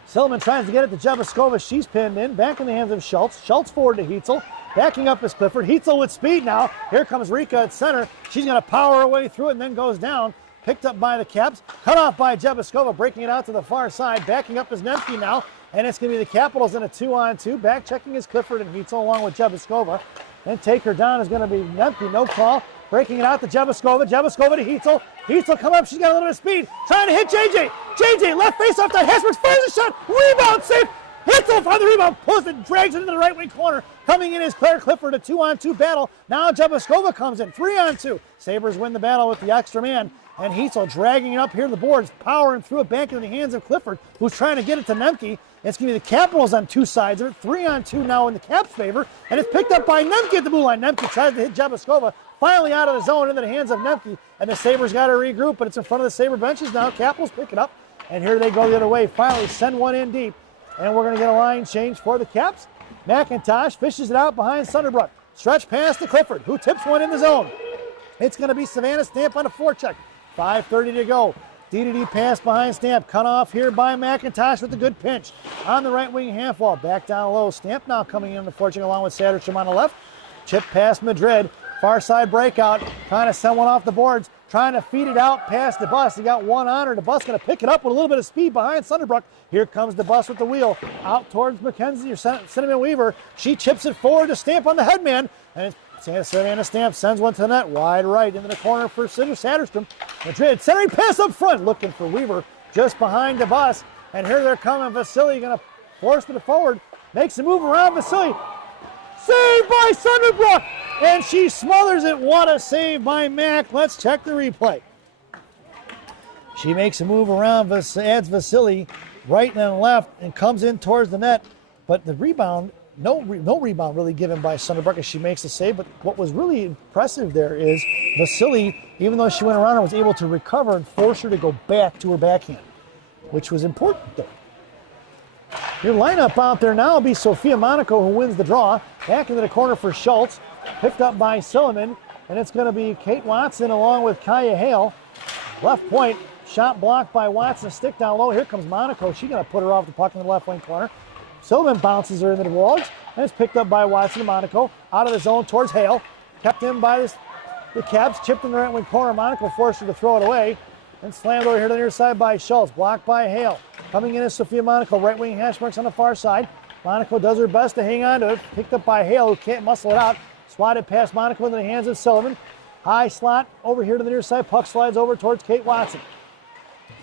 Silliman tries to get it to Jebaskova. She's pinned in. Back in the hands of Schultz. Schultz forward to Heitzel. Backing up is Clifford. Heitzel with speed now. Here comes Rika at center. She's going to power her way through it and then goes down. Picked up by the Caps. Cut off by Jebaskova. Breaking it out to the far side. Backing up is Nemke now. And it's going to be the Capitals in a 2-on-2. Back checking is Clifford and Heitzel along with Jebaskova. And take her down is going to be Nemke. No call. Breaking it out to Jebaskova. Jebaskova to Heitzel. Heitzel come up. She's got a little bit of speed. Trying to hit JJ. JJ left face off that. Hesworth fires a shot. Rebound save. Hitzel for the rebound, pulls it, drags it into the right wing corner. Coming in is Claire Clifford, a 2-on-2 battle. Now Jabaskova comes in, 3-on-2. Sabres win the battle with the extra man. And Hitzel dragging it up here to the boards, powering through it back into the hands of Clifford, who's trying to get it to Nemke. It's going to be the Capitals on two sides of it, 3-on-2 now in the Caps' favor, and it's picked up by Nemke at the blue line. Nemke tries to hit Jabaskova, finally out of the zone into the hands of Nemke, and the Sabres got to regroup, but it's in front of the Sabre benches now. Capitals pick it up, and here they go the other way. Finally send one in deep, and we're going to get a line change for the Caps. McIntosh fishes it out behind Sunderbrook. Stretch pass to Clifford, who tips one in the zone. It's going to be Savannah Stamp on a forecheck. 5:30 to go. D-to-D pass behind Stamp. Cut off here by McIntosh with a good pinch. On the right wing half wall. Back down low. Stamp now coming in the forecheck along with Satterstrom on the left. Chip past Madrid. Far side breakout. Trying to send one off the boards. Trying to feed it out past DeBus. He got one on her. DeBus going to pick it up with a little bit of speed behind Sunderbrook. Here comes DeBus with the wheel. Out towards McKenzie or Cinnamon Weaver. She chips it forward to Stamp on the headman. And it's Savannah Stamp sends one to the net, wide right into the corner for Satterstrom. Madrid centering pass up front, looking for Weaver just behind the bus. And here they're coming. Vasily going to force it forward, makes a move around Vasily. Saved by Sunderbrook, and she smothers it. What a save by Mac. Let's check the replay. She makes a move around, adds Vasily right and left, and comes in towards the net. But the rebound, no rebound really given by Sunderbrook as she makes the save. But what was really impressive there is Vasily, even though she went around her, was able to recover and force her to go back to her backhand, which was important there. Your lineup out there now will be Sophia Monaco, who wins the draw. Back into the corner for Schultz. Picked up by Silliman. And it's going to be Kate Watson along with Kaya Hale. Left point. Shot blocked by Watson. Stick down low. Here comes Monaco. She's going to put her off the puck in the left wing corner. Silliman bounces her into the walls. And it's picked up by Watson and Monaco. Out of the zone towards Hale. Kept in by the Caps. Chipped in the right wing corner. Monaco forced her to throw it away. And slammed over here to the near side by Schultz. Blocked by Hale. Coming in is Sophia Monaco. Right wing hash marks on the far side. Monaco does her best to hang on to it. Picked up by Hale, who can't muscle it out. Swatted past Monaco into the hands of Sullivan. High slot over here to the near side. Puck slides over towards Kate Watson.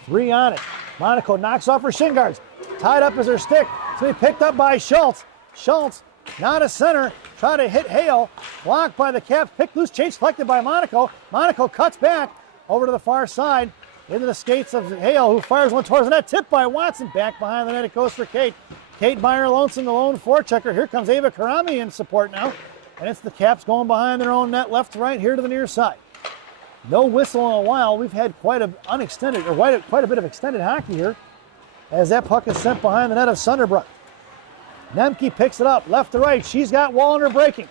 3 on it. Monaco knocks off her shin guards. Tied up as her stick. It's going to be picked up by Schultz. Schultz, not a center. Try to hit Hale. Blocked by the Caps. Picked loose. Change collected by Monaco. Monaco cuts back over to the far side. Into the skates of Hale, who fires one towards the net. Tipped by Watson. Back behind the net. It goes for Kate. Kate by her lonesome, the lone forechecker. Here comes Ava Karami in support now. And it's the Caps going behind their own net, left to right, here to the near side. No whistle in a while. We've had quite a bit of extended hockey here as that puck is sent behind the net of Sunderbrook. Nemke picks it up, left to right. She's got Wallner breaking.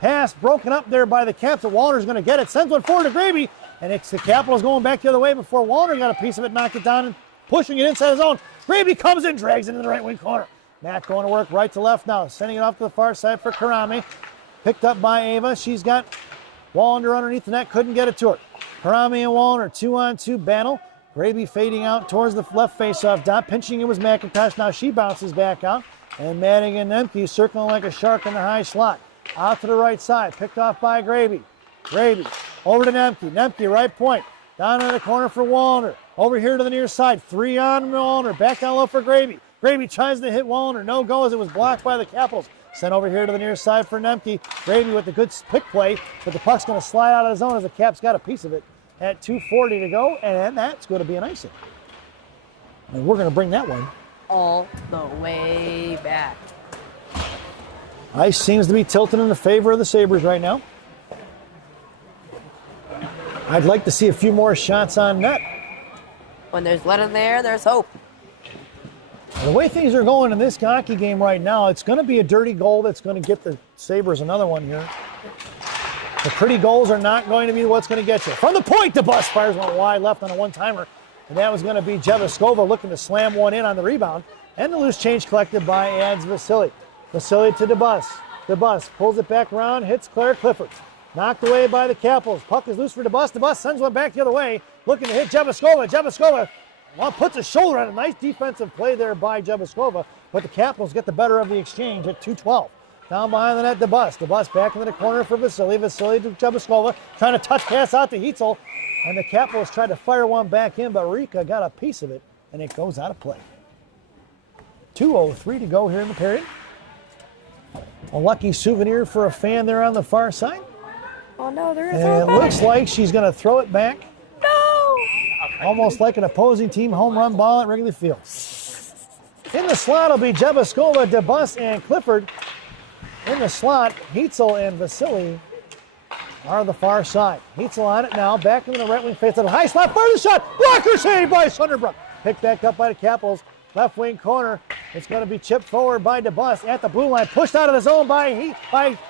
Pass broken up there by the Caps. Wallner's going to get it. Sends one forward to Gravy. And it's the Capitals going back the other way before Wallner got a piece of it, knocked it down, and pushing it inside his own. Gravy comes in, drags it into the right wing corner. Matt going to work right to left now, sending it off to the far side for Karami. Picked up by Ava. She's got Wallner underneath the net, couldn't get it to her. Karami and Wallner, 2-on-2 battle. Gravy fading out towards the left faceoff dot. Pinching it was McIntosh. Now she bounces back out. And Madigan Nemke circling like a shark in the high slot. Out to the right side, picked off by Gravy. Gravy over to Nemke. Nemke right point. Down in the corner for Wallner. Over here to the near side. 3 on Wallner. Back down low for Gravy. Gravy tries to hit Wallner. No go as it was blocked by the Capitals. Sent over here to the near side for Nemke. Gravy with the good pick play, but the puck's going to slide out of the zone as the Caps got a piece of it at 2:40 to go, and that's going to be an icing. And we're going to bring that one all the way back. Ice seems to be tilting in the favor of the Sabres right now. I'd like to see a few more shots on net. When there's lead in there, there's hope. The way things are going in this hockey game right now, it's going to be a dirty goal that's going to get the Sabres another one here. The pretty goals are not going to be what's going to get you. From the point, DeBus fires one wide left on a one-timer. And that was going to be Jevaskova looking to slam one in on the rebound. And the loose change collected by Ads Vasily. Vasily to DeBus. DeBus pulls it back around, hits Claire Clifford. Knocked away by the Capitals. Puck is loose for DeBus. DeBus sends one back the other way, looking to hit Jevaskova. Jevaskova puts a shoulder on a nice defensive play there by Jevaskova, but the Capitals get the better of the exchange at 2:12. Down behind the net, DeBus. DeBus back into the corner for Vasily. Vasily to Jevaskova, trying to touch pass out to Hitzel. And the Capitals tried to fire one back in, but Rika got a piece of it, and it goes out of play. 2:03 to go here in the period. A lucky souvenir for a fan there on the far side. Oh no, they're And it looks like she's going to throw it back. No! Almost like an opposing team home run ball at Wrigley Field. In the slot will be Jebaskova, DeBus, and Clifford. In the slot, Heitzel and Vasily are the far side. Heitzel on it now, back into the right wing face. High slot, fire the shot. Blocker saved by Sunderbrook. Picked back up by the Capitals. Left wing corner. It's going to be chipped forward by DeBus at the blue line. Pushed out of the zone by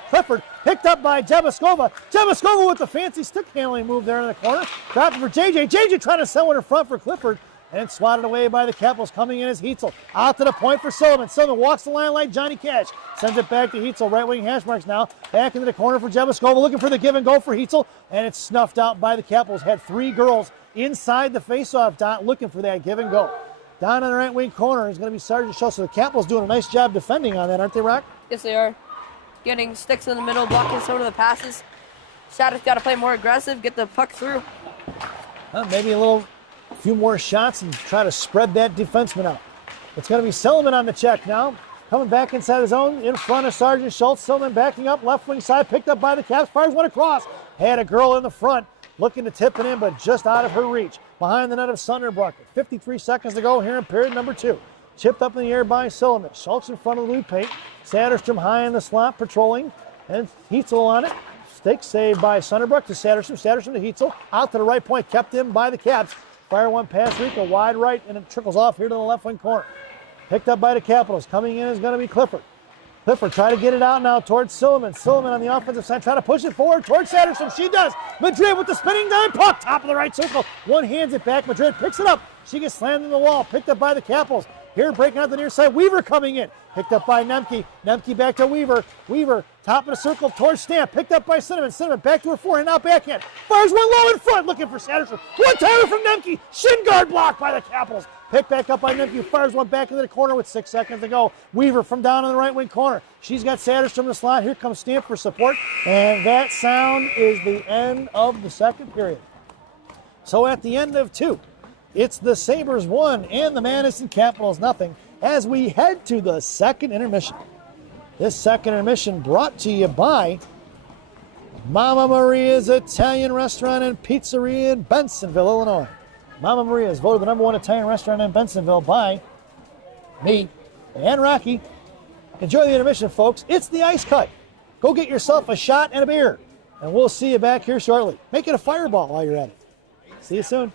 Clifford. Picked up by Jebaskova. Jebaskova with the fancy stick handling move there in the corner. Dropping for JJ. JJ trying to sell it in front for Clifford. And swatted away by the Capitals. Coming in is Heitzel. Out to the point for Sullivan. Sullivan walks the line like Johnny Cash. Sends it back to Heitzel. Right wing hash marks now. Back into the corner for Jebaskova. Looking for the give and go for Heitzel. And it's snuffed out by the Capitals. Had three girls inside the faceoff dot looking for that give and go. Down in the right wing corner is going to be Sergeant Schultz. So the Capitals doing a nice job defending on that, aren't they, Rock? Yes, they are. Getting sticks in the middle, blocking some of the passes. Shattuck's got to play more aggressive, get the puck through. Maybe a few more shots and try to spread that defenseman out. It's going to be Sullivan on the check now. Coming back inside the zone in front of Sergeant Schultz. Sullivan backing up, left wing side, picked up by the Caps. Fires one across. Had a girl in the front looking to tip it in, but just out of her reach. Behind the net of Sunderbrook. 53 seconds to go here in period number 2. Chipped up in the air by Sullivan. Schultz in front of the blue paint. Satterstrom high in the slot, patrolling. And Heitzel on it. Stick saved by Sunderbrook to Satterstrom. Satterstrom to Heitzel. Out to the right point. Kept in by the Caps. Fire one past Rico. Wide right, and it trickles off here to the left wing corner. Picked up by the Capitals. Coming in is going to be Clifford. Clifford try to get it out now towards Sullivan. Sullivan on the offensive side trying to push it forward towards Satterstrom. She does. Madrid with the spinning dime puck. Top of the right circle. One hands it back. Madrid picks it up. She gets slammed in the wall. Picked up by the Capitals. Here breaking out the near side. Weaver coming in. Picked up by Nemke. Nemke back to Weaver. Weaver top of the circle towards Stamp. Picked up by Cinnamon. Cinnamon back to her forehand. Now backhand. Fires one low in front. Looking for Satterstrom. One-timer from Nemke. Shin guard blocked by the Capitals. Picked back up by Nemke. Fires one back into the corner with 6 seconds to go. Weaver from down in the right wing corner. She's got Satterstrom in the slot. Here comes Stamp for support. And that sound is the end of the second period. So at the end of 2, it's the Sabres 1 and the Madison Capitals nothing as we head to the second intermission. This second intermission brought to you by Mama Maria's Italian Restaurant and Pizzeria in Bensonville, Illinois. Mama Maria is voted the #1 Italian restaurant in Bensonville by me and Rocky. Enjoy the intermission, folks. It's the Ice Cut. Go get yourself a shot and a beer, and we'll see you back here shortly. Make it a fireball while you're at it. See you soon.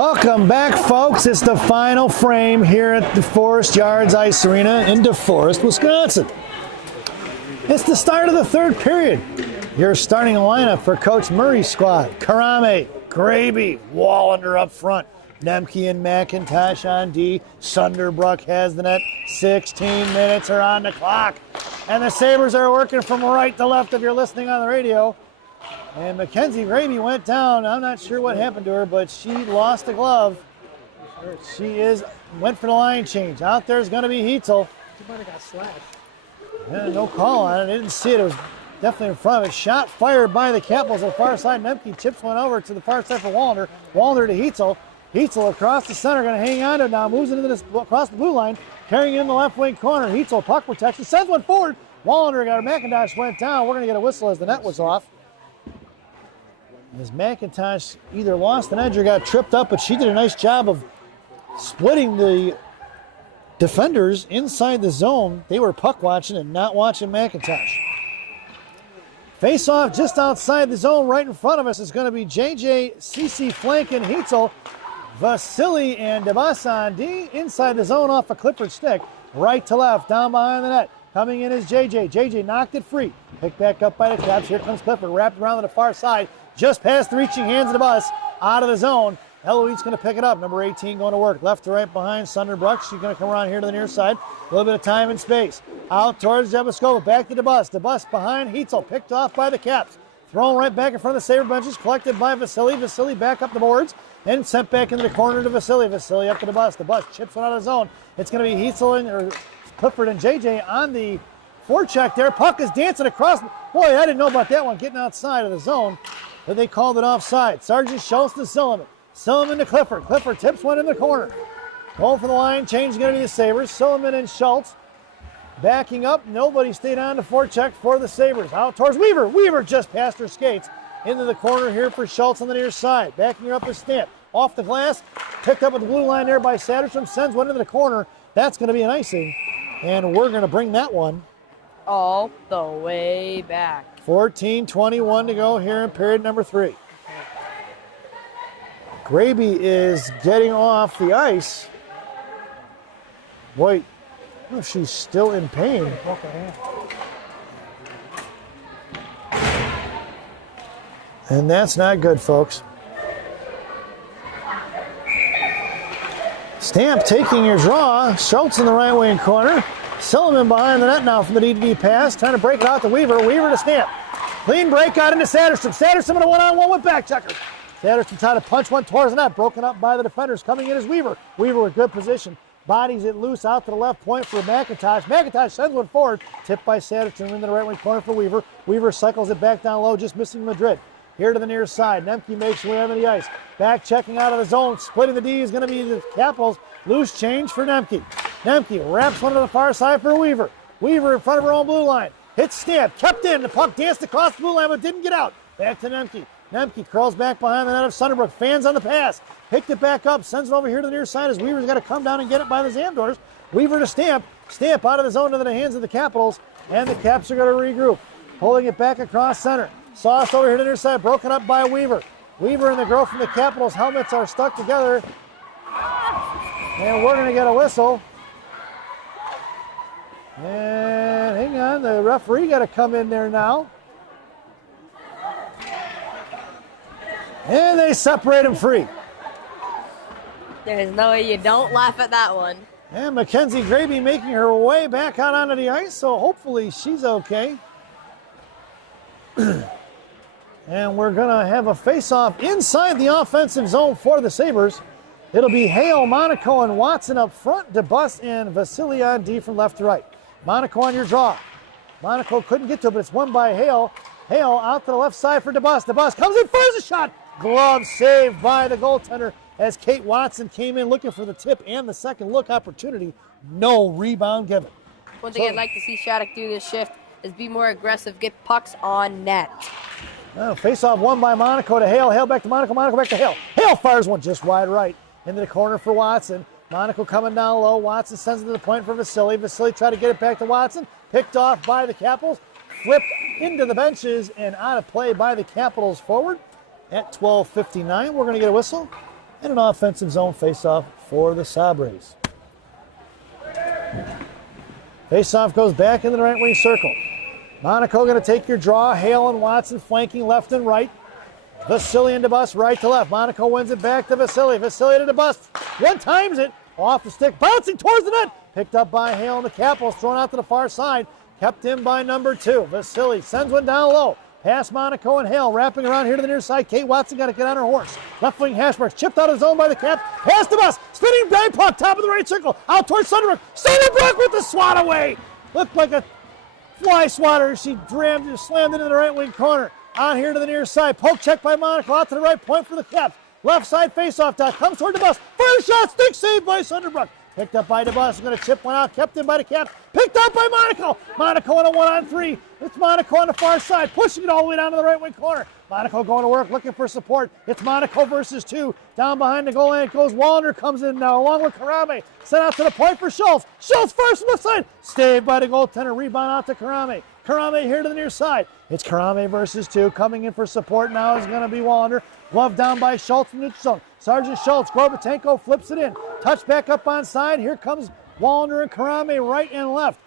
Welcome back, folks. It's the final frame here at DeForest Yards Ice Arena in DeForest, Wisconsin. It's the start of the third period. Your starting lineup for Coach Murray's squad. Karame, Graby, Wallander up front. Nemke and McIntosh on D. Sunderbrook has the net. 16 minutes are on the clock. And the Sabres are working from right to left if you're listening on the radio. And Mackenzie Graby went down. I'm not sure what happened to her, but she lost a glove. Went for the line change. Out there's going to be Heitzel. She might have got slashed. Yeah, no call on it. I didn't see it. It was definitely in front of it. Shot fired by the Capitals on the far side. Nemke chips one over to the far side for Wallander. Wallander to Heitzel. Heitzel across the center, going to hang on to it now. Moves into this across the blue line, carrying it in the left wing corner. Heitzel puck protection, sends one forward. Wallander got a McIntosh went down. We're going to get a whistle as the net was off. As McIntosh either lost an edge or got tripped up, but she did a nice job of splitting the defenders inside the zone. They were puck watching and not watching McIntosh. Face off just outside the zone right in front of us is going to be JJ, CC flanking Heitzel, Vasily and DeBus on D. Inside the zone off a Clifford stick. Right to left, down behind the net. Coming in is JJ. JJ knocked it free. Picked back up by the Caps. Here comes Clifford, wrapped around to the far side. Just past the reaching hands of DeBus. Out of the zone. Eloise going to pick it up. Number 18 going to work. Left to right behind Sunderbrook. She's going to come around here to the near side. A little bit of time and space. Out towards Jebuskova. Back to DeBus. DeBus behind Heitzel. Picked off by the Caps. Thrown right back in front of the Sabre benches. Collected by Vasily. Vasily back up the boards. And sent back into the corner to Vasily. Vasily up to DeBus. DeBus chips one out of the zone. It's going to be Heitzel or Clifford and JJ on the forecheck there. Puck is dancing across. Boy, I didn't know about that one getting outside of the zone. But they called it offside. Sergeant Schultz to Silliman. Silliman to Clifford. Clifford tips one in the corner. Going for the line. Change is going to be the Sabres. Silliman and Schultz backing up. Nobody stayed on the forecheck for the Sabres. Out towards Weaver. Weaver just past her skates. Into the corner here for Schultz on the near side. Backing her up is Stamp. Off the glass. Picked up with the blue line there by Satterstrom. Sends one into the corner. That's going to be an icing. And we're going to bring that one all the way back. 14:21 to go here in period number 3. Graby is getting off the ice. Boy, I don't know if she's still in pain. And that's not good, folks. Stamp taking your draw. Schultz in the right wing corner. Silliman behind the net now from the D-to-D pass. Trying to break it out to Weaver. Weaver to Stamp. Clean break out into Satterstrom. Satterstrom in a one-on-one with back checker. Satterstrom trying to punch one towards the net. Broken up by the defenders. Coming in is Weaver. Weaver with good position. Bodies it loose out to the left point for McIntosh. McIntosh sends one forward. Tipped by Satterstrom into the right wing corner for Weaver. Weaver cycles it back down low, just missing Madrid. Here to the near side. Nemke makes way onto the ice. Back checking out of the zone. Splitting the D is going to be the Capitals. Loose change for Nemke. Nemke wraps one to the far side for Weaver. Weaver in front of her own blue line. Hits Stamp. Kept in. The puck danced across the blue line but didn't get out. Back to Nemke. Nemke curls back behind the net of Sunderbrook. Fans on the pass. Picked it back up. Sends it over here to the near side as Weaver's got to come down and get it by the Zamdors. Weaver to Stamp. Stamp out of the zone into the hands of the Capitals. And the Caps are going to regroup. Pulling it back across center. Sauce over here to the near side. Broken up by Weaver. Weaver and the girl from the Capitals helmets are stuck together. And we're going to get a whistle. And hang on, the referee got to come in there now. And they separate them free. There's no way you don't laugh at that one. And Mackenzie Graby making her way back out onto the ice, so hopefully she's okay. And we're going to have a face-off inside the offensive zone for the Sabres. It'll be Hale, Monaco, and Watson up front. DeBus and Vasily on D from left to right. Monaco on your draw. Monaco couldn't get to it, but it's won by Hale. Hale out to the left side for DeBus. DeBus comes in, fires a shot. Glove saved by the goaltender as Kate Watson came in looking for the tip and the second look opportunity. No rebound given. One thing I'd like to see Shattuck do this shift is be more aggressive, get pucks on net. Face-off won by Monaco to Hale. Hale back to Monaco. Monaco back to Hale. Hale fires one just wide right into the corner for Watson. Monaco coming down low. Watson sends it to the point for Vasily. Vasily tried to get it back to Watson. Picked off by the Capitals. Flipped into the benches and out of play by the Capitals forward. At 12:59, we're going to get a whistle. And an offensive zone face-off for the Sabres. Face-off goes back into the right wing circle. Monaco going to take your draw. Hale and Watson flanking left and right. Vasily and DeBus right to left. Monaco wins it back to Vasily. Vasily to DeBus. One times it. Off the stick. Bouncing towards the net. Picked up by Hale and the Capitals. Thrown out to the far side. Kept in by number 2. Vasily sends one down low. Past Monaco and Hale. Wrapping around here to the near side. Kate Watson got to get on her horse. Left wing hash marks. Chipped out of zone by the Caps. Past DeBus. Spinning bang puck. Top of the right circle. Out towards Sunderbrook. Sunderbrook with the swat away. Looked like a fly swatter. She slammed into the right wing corner. On here to the near side. Poke check by Monaco. Out to the right point for the Caps. Left side faceoff dot. Comes toward DeBus. First shot. Stick save by Sunderbrook. Picked up by DeBus. Going to chip one out. Kept in by the Caps. Picked up by Monaco. Monaco on a 1-on-3. It's Monaco on the far side. Pushing it all the way down to the right wing corner. Monaco going to work. Looking for support. It's Monaco versus 2. Down behind the goal line it goes. Wallner comes in now along with Karame. Sent out to the point for Schultz. Schultz first from the side. Saved by the goaltender. Rebound out to Karame. Karame here to the near side. It's Karame versus 2. Coming in for support now is going to be Wallner. Glove down by Schultz from the zone. Sergeant Schultz. Gorbatenko flips it in. Touch back up on side. Here comes Wallner and Karame right and left.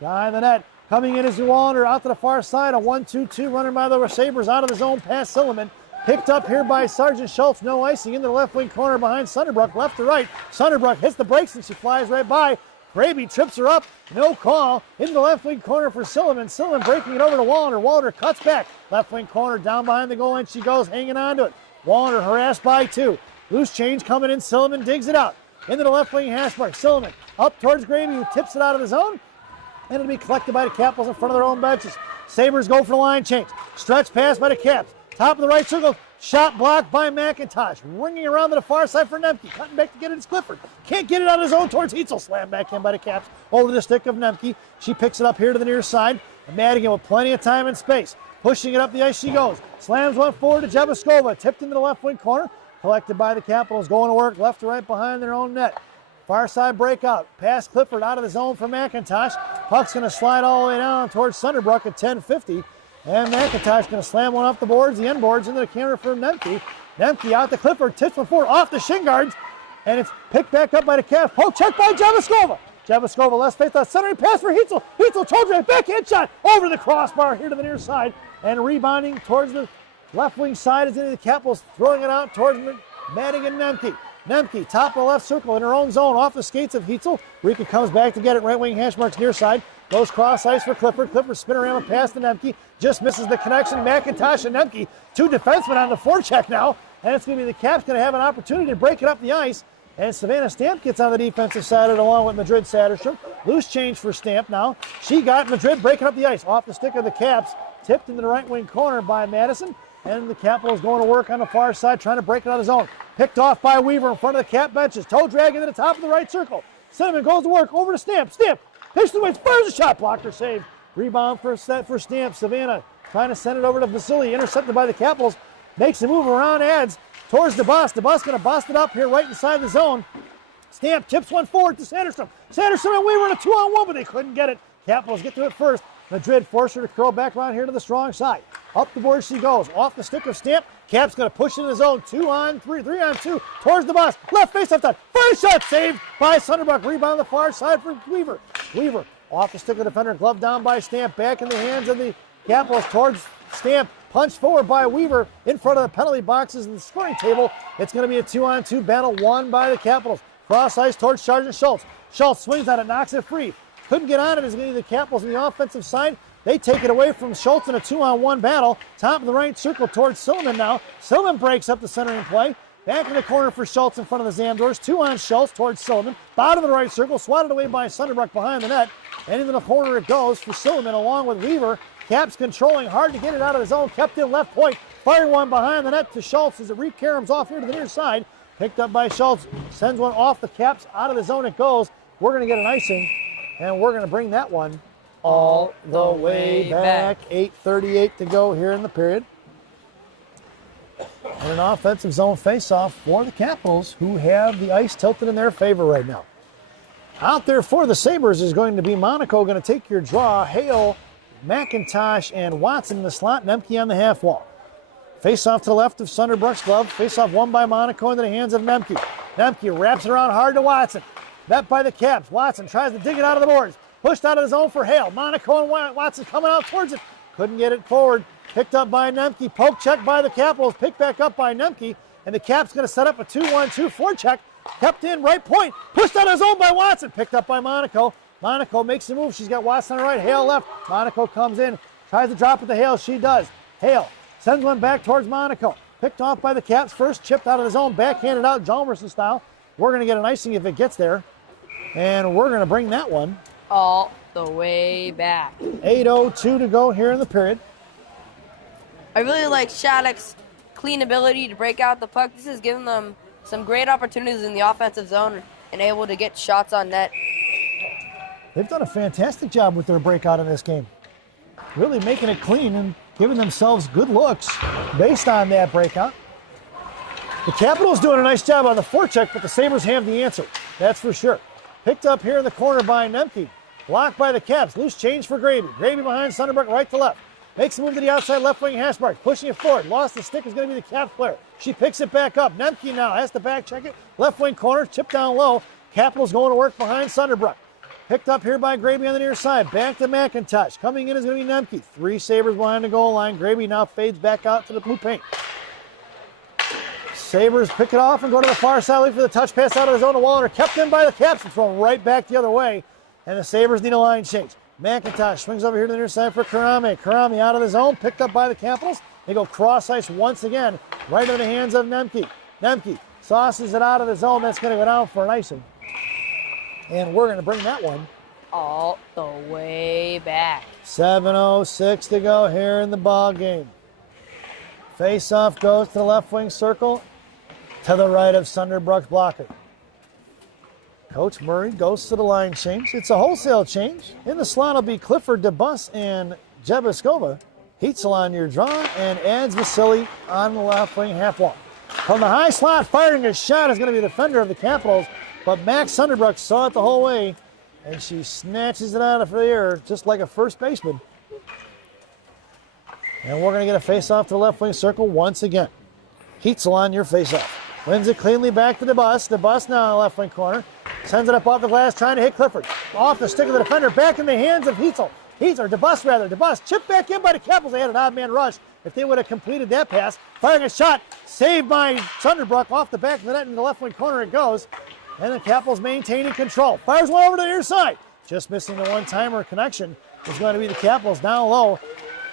Guy in the net. Coming in is Wallner out to the far side. A 1-2-2 running by the Sabres out of the zone past Silliman. Picked up here by Sergeant Schultz. No icing into the left wing corner behind Sunderbrook. Left to right. Sunderbrook hits the brakes and she flies right by. Graby trips her up. No call. In the left wing corner for Silliman. Silliman breaking it over to Wallner. Wallner cuts back. Left wing corner down behind the goal line. She goes hanging on to it. Wallner harassed by 2. Loose change coming in. Silliman digs it out. Into the left wing hash mark. Silliman up towards Graby who tips it out of the zone. And it'll be collected by the Capitals in front of their own benches. Sabres go for the line change. Stretch pass by the Caps. Top of the right circle. Shot blocked by McIntosh. Ringing around to the far side for Nemke. Cutting back to get it to Clifford. Can't get it on his own towards Heitzel. Slammed back in by the Caps. Over the stick of Nemke. She picks it up here to the near side. Madigan with plenty of time and space. Pushing it up the ice she goes. Slams one forward to Jebaskova. Tipped into the left wing corner. Collected by the Capitals. Going to work left to right behind their own net. Far side breakout. Pass Clifford out of the zone for McIntosh. Puck's going to slide all the way down towards Sunderbrook at 10:50. And McIntosh going to slam one off the boards, the end boards, into the camera for Nemke. Nemke out to Clifford. Tips one forward off the shin guards. And it's picked back up by the Caps. Poke check by Jebaskova. Jebaskova left face off. Centering pass for Heitzel. Heitzel told you backhand shot over the crossbar here to the near side. And rebounding towards the left wing side is into the Capitals. Throwing it out towards Madigan Nemke. Nemke, top of the left circle in her own zone, off the skates of Heitzel. Rika comes back to get it, right wing hash marks near side. Goes cross ice for Clifford. Clifford spinorama pass to Nemke. Just misses the connection. McIntosh and Nemke, 2 defensemen on the forecheck now. And it's going to be the Caps going to have an opportunity to break it up the ice. And Savannah Stamp gets on the defensive side of it along with Madrid Satterstrom. Loose change for Stamp now. She got Madrid breaking up the ice off the stick of the Caps. Tipped into the right wing corner by Madison. And the Capitals going to work on the far side, trying to break it out of zone. Picked off by Weaver in front of the Cap benches. Toe drag into the top of the right circle. Cinnamon goes to work over to Stamp. Stamp pitch the wings, fires a shot, blocker save. Rebound for Stamp. Savannah trying to send it over to Vasily, intercepted by the Capitals. Makes a move around, adds towards DeBus. DeBus going to bust it up here right inside the zone. Stamp chips one forward to Sanderstrom. Sanderstrom and Weaver in a 2-on-1, but they couldn't get it. Capitals get to it first. Madrid forced her to curl back around here to the strong side. Up the board she goes. Off the stick of Stamp. Cap's going to push it in the zone. 2-on-3, 3-on-2. Towards the boss. Left face up top. First shot saved by Sunderbrook. Rebound on the far side for Weaver. Weaver off the stick of the defender. Glove down by Stamp. Back in the hands of the Capitals towards Stamp. Punched forward by Weaver in front of the penalty boxes and the scoring table. It's going to be a 2-on-2 battle won by the Capitals. Cross ice towards Sergeant Schultz. Schultz swings on it, knocks it free. Couldn't get on it as going to be the Capitals on the offensive side. They take it away from Schultz in a 2-on-1 battle. Top of the right circle towards Silliman now. Silliman breaks up the centering play. Back in the corner for Schultz in front of the Zamdors. 2 on Schultz towards Silliman. Bottom of the right circle, swatted away by Sunderbrook behind the net. And into the corner it goes for Silliman along with Weaver. Caps controlling, hard to get it out of the zone. Kept in left point. Firing one behind the net to Schultz as it re-caroms off here to the near side. Picked up by Schultz. Sends one off the Caps. Out of the zone it goes. We're going to get an icing. And we're going to bring that one all the way back. 8:38 to go here in the period. And an offensive zone faceoff for the Capitals, who have the ice tilted in their favor right now. Out there for the Sabres is going to be Monaco, going to take your draw. Hale, McIntosh, and Watson in the slot. Nemke on the half wall. Face off to the left of Sunderbrook's glove. Face off won by Monaco into the hands of Nemke. Nemke wraps it around hard to Watson. Met by the Caps. Watson tries to dig it out of the boards. Pushed out of his own for Hale. Monaco and Watson coming out towards it. Couldn't get it forward. Picked up by Nemke. Poke check by the Capitals. Picked back up by Nemke. And the Caps going to set up a 2-1-2 check. Kept in right point. Pushed out of his own by Watson. Picked up by Monaco. Monaco makes the move. She's got Watson on the right. Hale left. Monaco comes in. Tries to drop it to Hale. She does. Hale sends one back towards Monaco. Picked off by the Caps first. Chipped out of his own. Backhanded out Jalmerson style. We're going to get an icing if it gets there. And we're going to bring that one all the way back. 8:02 to go here in the period. I really like Shattuck's clean ability to break out the puck. This has given them some great opportunities in the offensive zone and able to get shots on net. They've done a fantastic job with their breakout in this game. Really making it clean and giving themselves good looks based on that breakout. The Capitals doing a nice job on the forecheck, but the Sabres have the answer. That's for sure. Picked up here in the corner by Nemke. Blocked by the Caps. Loose change for Gravy. Gravy behind Sunderbrook, right to left. Makes a move to the outside left wing hash mark. Pushing it forward. Lost the stick is going to be the Caps player. She picks it back up. Nemke now has to back check it. Left wing corner. Chip down low. Capitals going to work behind Sunderbrook. Picked up here by Gravy on the near side. Back to McIntosh. Coming in is going to be Nemke. 3 Sabres behind the goal line. Gravy now fades back out to the blue paint. Sabres pick it off and go to the far side, looking for the touch pass out of the zone to Waller. Kept in by the Caps and thrown right back the other way. And the Sabres need a line change. McIntosh swings over here to the near side for Karame. Karame out of the zone, picked up by the Capitals. They go cross ice once again, right into the hands of Nemke. Nemke sauces it out of the zone. That's going to go down for an icing. And we're going to bring that one all the way back. 7:06 to go here in the ball game. Face-off goes to the left wing circle, to the right of Sunderbrook's blocker. Coach Murray goes to the line change. It's a wholesale change. In the slot will be Clifford, DeBus, and Jebiskova. Heatzel on your draw and adds Vasily on the left wing half wall. From the high slot, firing a shot is going to be the defender of the Capitals, but Max Sunderbrook saw it the whole way, and she snatches it out of the air just like a first baseman. And we're going to get a face-off to the left wing circle once again. Heatzel on your face-off. Wins it cleanly back to DeBus. DeBus now in the left wing corner. Sends it up off the glass, trying to hit Clifford. Off the stick of the defender, back in the hands of Heatzel. DeBus chipped back in by the Capitals. They had an odd man rush. If they would have completed that pass, firing a shot, saved by Sunderbrook off the back of the net in the left wing corner it goes. And the Capitals maintaining control. Fires one over to the near side. Just missing the one-timer connection is going to be the Capitals down low.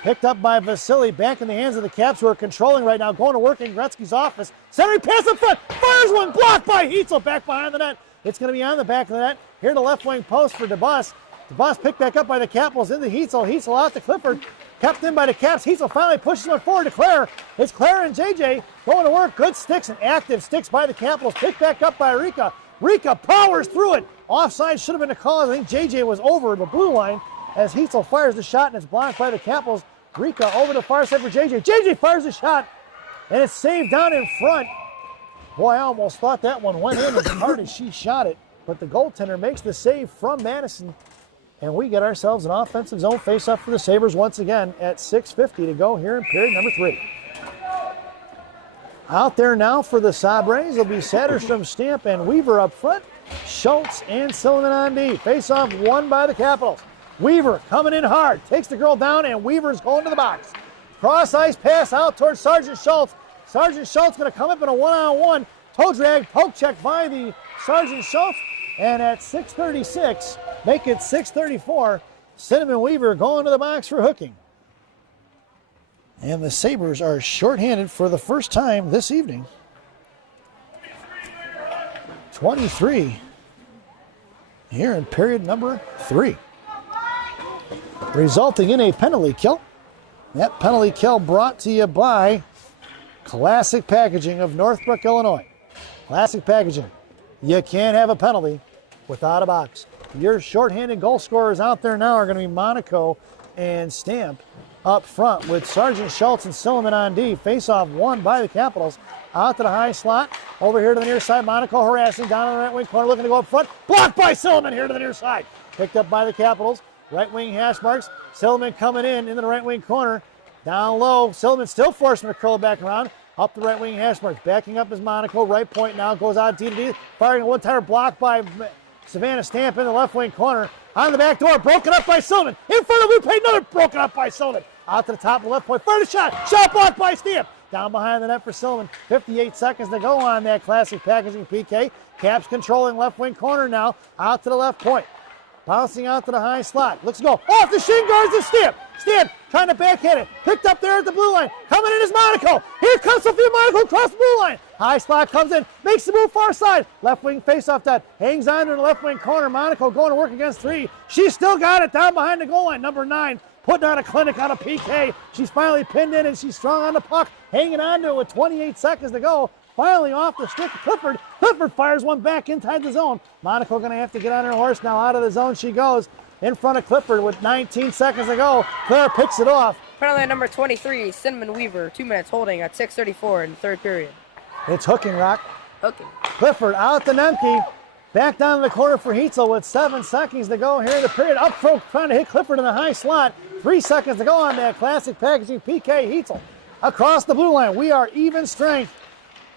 Picked up by Vasily, back in the hands of the Caps, who are controlling right now, going to work in Gretzky's office. Centering pass in front, fires one, blocked by Heatzel, back behind the net. It's going to be on the back of the net. Here to the left wing post for DeBus. DeBus picked back up by the Capitals into Heatzel. Heatzel out to Clifford, kept in by the Caps. Heatzel finally pushes one forward to Claire. It's Claire and JJ going to work. Good sticks and active sticks by the Capitals. Picked back up by Rika. Rika powers through it. Offside should have been a call. I think JJ was over the blue line as Heatzel fires the shot and it's blocked by the Capitals. Rika over the far side for JJ. JJ fires a shot, and it's saved down in front. Boy, I almost thought that one went in as hard as she shot it, but the goaltender makes the save from Madison, and we get ourselves an offensive zone face-off for the Sabres once again at 6:50 to go here in period number 3. Out there now for the Sabres will be Satterstrom, Stamp, and Weaver up front. Schultz and Silliman on D. Face-off won by the Capitals. Weaver coming in hard, takes the girl down, and Weaver's going to the box. Cross ice pass out towards Sergeant Schultz. Sergeant Schultz going to come up in a one-on-one. Toe drag, poke check by the Sergeant Schultz. And at 6:36, make it 6:34, Cinnamon Weaver going to the box for hooking. And the Sabres are shorthanded for the first time this evening. 23 here in period number 3. Resulting in a penalty kill. That penalty kill brought to you by Classic Packaging of Northbrook, Illinois. Classic Packaging. You can't have a penalty without a box. Your shorthanded goal scorers out there now are going to be Monaco and Stamp up front with Sergeant Schultz and Silliman on D. Face-off won by the Capitals. Out to the high slot. Over here to the near side. Monaco harassing down in the right wing corner, looking to go up front. Blocked by Silliman here to the near side. Picked up by the Capitals. Right wing hash marks. Silliman coming in into the right wing corner. Down low, Silliman still forcing to curl it back around. Up the right wing hash marks. Backing up is Monaco. Right point now goes out D to D. Firing a one-timer block by Savannah Stamp in the left wing corner. On the back door, broken up by Silliman. In front of Lupe, another broken up by Silliman. Out to the top of the left point. Fired a shot. Shot blocked by Stamp. Down behind the net for Silliman. 58 seconds to go on that classic packaging PK. Caps controlling left wing corner now. Out to the left point. Bouncing out to the high slot. Looks to go off the shin guards to Stamp. Stamp trying to backhand it. Picked up there at the blue line. Coming in is Monaco. Here comes Sophia Monaco across the blue line. High slot comes in. Makes the move far side. Left wing faceoff dot. Hangs on to the left wing corner. Monaco going to work against 3. She's still got it down behind the goal line. Number 9 putting on a clinic on a PK. She's finally pinned in and she's strong on the puck. Hanging on to it with 28 seconds to go. Finally off the stick of Clifford. Clifford fires one back inside the zone. Monaco going to have to get on her horse now. Out of the zone she goes. In front of Clifford with 19 seconds to go. Claire picks it off. Penalty number 23, Cinnamon Weaver. 2 minutes holding at 6:34 in the third period. It's hooking, Rock. Okay. Clifford out to Nemke. Back down to the corner for Heitzel with 7 seconds to go here in the period. Up front trying to hit Clifford in the high slot. 3 seconds to go on that classic packaging PK. Heitzel across the blue line. We are even strength.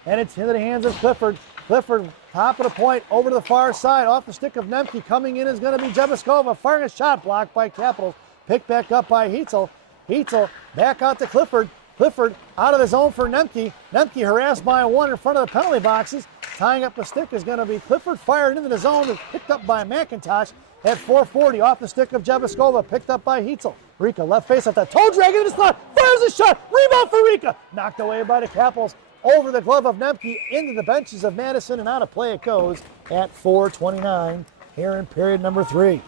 And it's into the hands of Clifford. Clifford, top of the point, over to the far side, off the stick of Nemke. Coming in is going to be Jebaskova, firing a shot, blocked by Capitals. Picked back up by Heitzel. Heitzel back out to Clifford. Clifford out of the zone for Nemke. Nemke harassed by 1 in front of the penalty boxes. Tying up the stick is going to be Clifford, fired into the zone, picked up by McIntosh at 4:40. Off the stick of Jebaskova, picked up by Heitzel. Rika left face at the toe drag into the slot, fires a shot, rebound for Rika. Knocked away by the Capitals. Over the glove of Nemke, into the benches of Madison, and out of play it goes at 4:29 here in period number 3.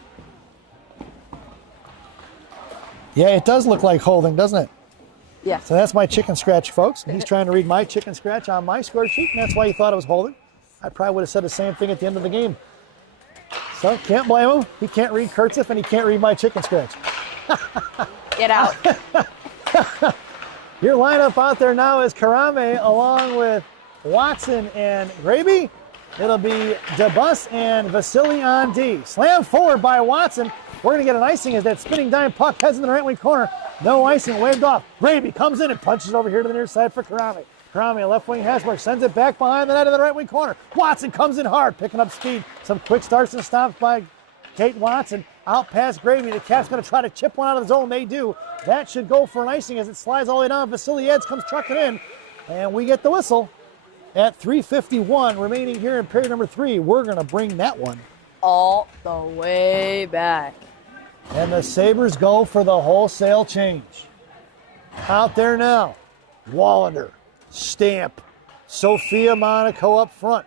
Yeah, it does look like holding, doesn't it? Yeah. So that's my chicken scratch, folks. He's trying to read my chicken scratch on my score sheet, and that's why he thought it was holding. I probably would have said the same thing at the end of the game. So can't blame him. He can't read cursive, and he can't read my chicken scratch. Get out. Your lineup out there now is Karame along with Watson and Graby. It'll be DeBus and Vasily on D. Slam forward by Watson. We're going to get an icing as that spinning dime puck heads in the right wing corner. No icing, waved off. Graby comes in and punches over here to the near side for Karame. Karame, left wing hash mark, sends it back behind the net in the right wing corner. Watson comes in hard, picking up speed. Some quick starts and stops by Kate Watson. Out past Gravy. The Caps going to try to chip one out of the zone. They do. That should go for an icing as it slides all the way down. Vasily Eds comes trucking in. And we get the whistle at 3:51 remaining here in period number 3. We're going to bring that one All the way back. And the Sabres go for the wholesale change. Out there now. Wallander, Stamp, Sophia Monaco up front.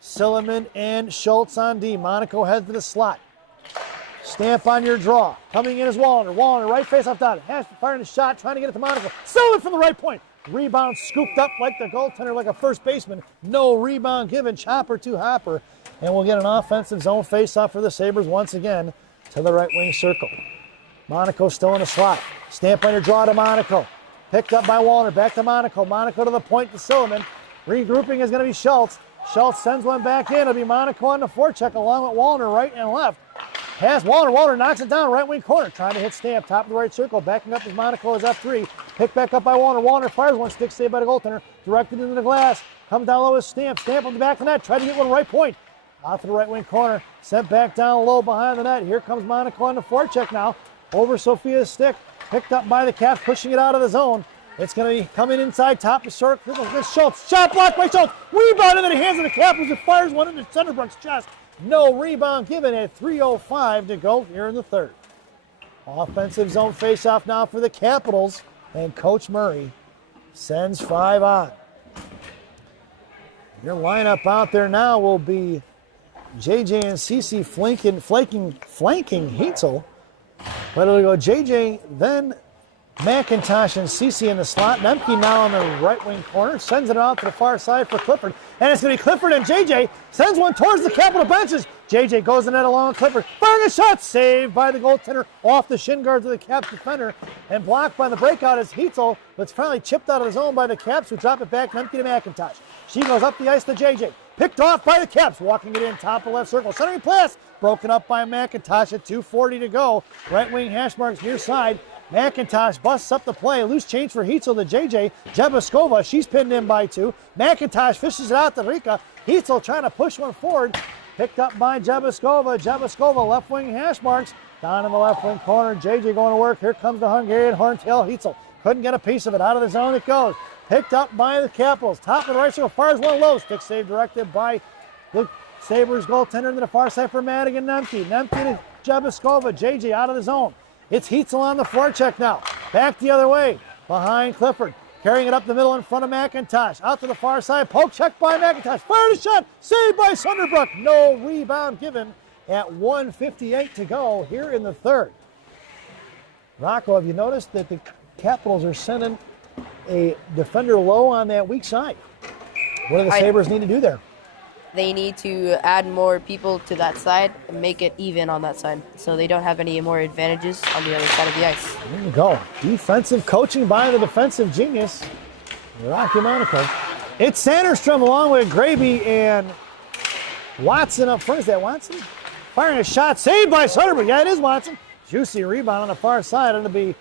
Silliman and Schultz on D. Monaco heads to the slot. Stamp on your draw. Coming in is Wallander. Wallander, right face off dot. Has to fire a shot, trying to get it to Monaco. Silliman from the right point. Rebound scooped up like the goaltender, like a first baseman. No rebound given. Chopper to Hopper. And we'll get an offensive zone face-off for the Sabres once again to the right wing circle. Monaco still in the slot. Stamp on your draw to Monaco. Picked up by Wallander. Back to Monaco. Monaco to the point to Silliman. Regrouping is going to be Schultz. Schultz sends one back in. It'll be Monaco on the forecheck along with Wallander right and left. Pass Wallander. Wallander knocks it down right wing corner. Trying to hit Stamp. Top of the right circle. Backing up as Monaco is F3. Picked back up by Wallander. Wallander fires one. Stick saved by the goaltender. Directed into the glass. Comes down low as Stamp. Stamp on the back of the net. Tried to get one right point. Out to the right wing corner. Sent back down low behind the net. Here comes Monaco on the forecheck now. Over Sophia's stick. Picked up by the Caps. Pushing it out of the zone. It's going to be coming inside, top of circle. This Schultz. Shot blocked by Schultz. Rebound into the hands of the Capitals. It fires one into Centerbrook's chest. No rebound given at 3:05 to go here in the third. Offensive zone faceoff now for the Capitals. And Coach Murray sends 5 on. Your lineup out there now will be JJ and CC flanking Heitzel. But it'll go JJ, then McIntosh and CC in the slot. Nemke now on the right wing corner. Sends it out to the far side for Clifford. And it's going to be Clifford and JJ. Sends one towards the Capital benches. JJ goes in net along with Clifford. Firing a shot. Saved by the goaltender off the shin guards of the Caps defender. And blocked by the breakout is Heitzel. But it's finally chipped out of the zone by the Caps, who drop it back. Nemke to McIntosh. She goes up the ice to JJ. Picked off by the Caps. Walking it in top of left circle. Centering pass. Broken up by McIntosh at 2:40 to go. Right wing hash marks near side. McIntosh busts up the play. Loose change for Heitzel to JJ. Jebaskova, she's pinned in by 2. McIntosh fishes it out to Rika. Heitzel trying to push one forward. Picked up by Jebaskova. Jebaskova, left wing hash marks. Down in the left wing corner. JJ going to work. Here comes the Hungarian Horntail. Heitzel couldn't get a piece of it. Out of the zone it goes. Picked up by the Capitals. Top of the right circle. Fires one low. Stick save directed by the Sabres goaltender into the far side for Madigan Nemke. Nemke to Jebaskova. JJ out of the zone. It's Heitzel on the forecheck now. Back the other way. Behind Clifford. Carrying it up the middle in front of McIntosh. Out to the far side. Poke check by McIntosh. Fired a shot. Saved by Sunderbrook. No rebound given at 1:58 to go here in the third. Rocco, have you noticed that the Capitals are sending a defender low on that weak side? What do the Sabres need to do there? They need to add more people to that side and make it even on that side so they don't have any more advantages on the other side of the ice. There you go. Defensive coaching by the defensive genius, Rocky Monaco. It's Sanderstrom along with Graby and Watson up front. Is that Watson? Firing a shot. Saved by Soderberg. Yeah, it is Watson. Juicy rebound on the far side. It'll be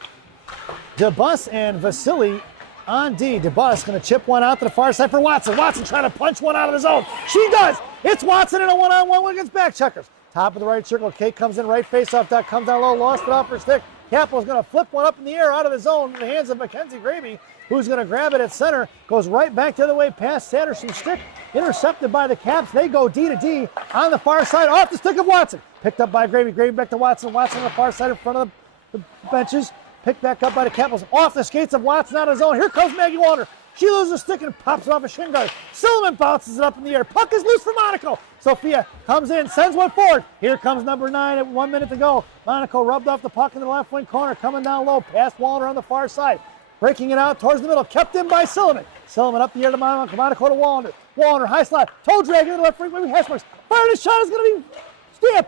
DeBus and Vasily on D. DeBus going to chip one out to the far side for Watson. Watson trying to punch one out of the zone. She does. It's Watson in a one-on-one against back checkers. Top of the right circle. Kate comes in right face-off. That comes down low. Lost it off her stick. Capitol's going to flip one up in the air out of the zone in the hands of Mackenzie Graby, who's going to grab it at center. Goes right back the other way past Sanderson's stick. Intercepted by the Caps. They go D to D on the far side off the stick of Watson. Picked up by Graby. Graby back to Watson. Watson on the far side in front of the benches. Picked back up by the Capitals. Off the skates of Watson out of zone. Here comes Maggie Walter. She loses a stick and pops it off a shin guard. Silliman bounces it up in the air. Puck is loose for Monaco. Sophia comes in, sends one forward. Here comes number 9 at 1 minute to go. Monaco rubbed off the puck in the left wing corner. Coming down low. Past Walter on the far side. Breaking it out towards the middle. Kept in by Silliman. Silliman up the air to Monaco. Monaco to Wallander. Wallander high slot. Toe drag into the left wing. Maybe Hashmarks. Fired a shot. Is going to be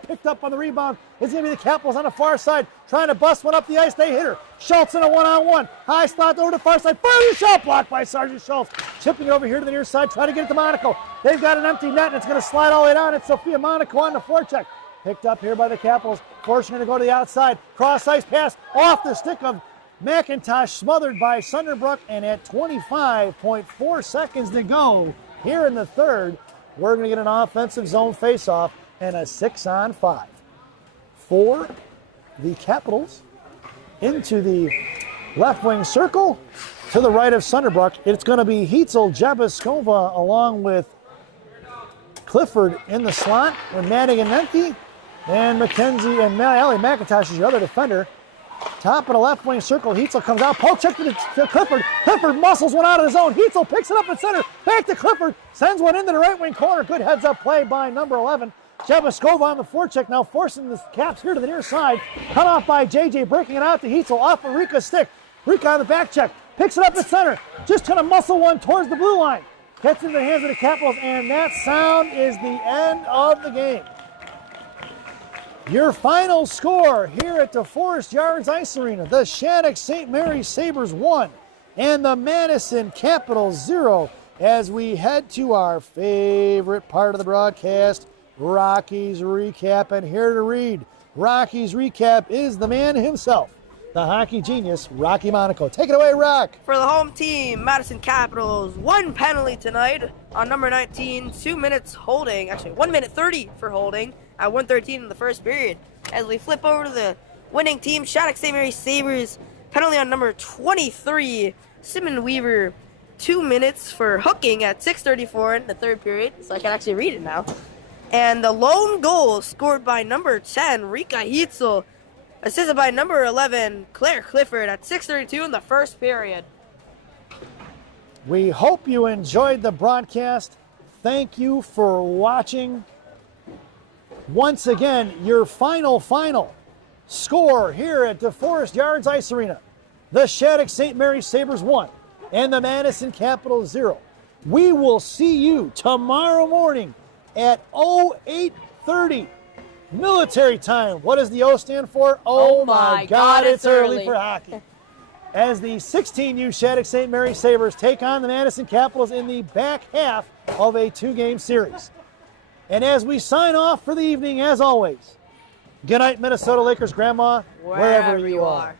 picked up on the rebound. It's going to be the Capitals on the far side trying to bust one up the ice. They hit her. Schultz in a one-on-one. High slot over to the far side. Fired a shot. Blocked by Sergeant Schultz. Chipping it over here to the near side. Trying to get it to Monaco. They've got an empty net and it's going to slide all the way down. It's Sophia Monaco on the forecheck. Picked up here by the Capitals. Forcing her to go to the outside. Cross ice pass off the stick of McIntosh. Smothered by Sunderbrook. And at 25.4 seconds to go here in the third, we're going to get an offensive zone face-off and a 6-on-5 for the Capitals into the left wing circle to the right of Sunderbrook. It's going to be Heitzel, Jebaskova along with Clifford in the slot with Madigan Nemke and Mackenzie and Allie McIntosh is your other defender. Top of the left wing circle. Heitzel comes out. Poke check to Clifford. Clifford muscles one out of the zone. Heitzel picks it up at center. Back to Clifford. Sends one into the right wing corner. Good heads up play by number 11. Jebaskova on the forecheck now forcing the Caps here to the near side. Cut off by JJ, breaking it out to Heitzel off of Rika's stick. Rika on the back check. Picks it up at center. Just trying to muscle one towards the blue line. Gets into the hands of the Capitals, and that sound is the end of the game. Your final score here at the Forest Yards Ice Arena. The Shattuck St. Mary's Sabres 1 and the Madison Capitals 0 as we head to our favorite part of the broadcast, Rocky's Recap. And here to read Rocky's Recap is the man himself, the hockey genius, Rocky Monaco. Take it away, Rock. For the home team, Madison Capitals, 1 penalty tonight on number 19, 2 minutes holding, actually 1 minute 30 for holding at 1:13 in the first period. As we flip over to the winning team, Shattuck St. Mary's Sabres, penalty on number 23, Simon Weaver, 2 minutes for hooking at 6:34 in the third period, so I can actually read it now. And the lone goal scored by number 10, Rika Heitzel, assisted by number 11, Claire Clifford at 6:32 in the first period. We hope you enjoyed the broadcast. Thank you for watching. Once again, your final score here at DeForest Yards Ice Arena. The Shattuck St. Mary's Sabres 1 and the Madison Capitals 0. We will see you tomorrow morning at 08:30 military time. What does the O stand for? Oh my God, it's early for hockey. As the 16U Shattuck St. Mary's Sabres take on the Madison Capitals in the back half of a 2-game series. And as we sign off for the evening, as always, good night, Minnesota Lakers grandma, wherever you are.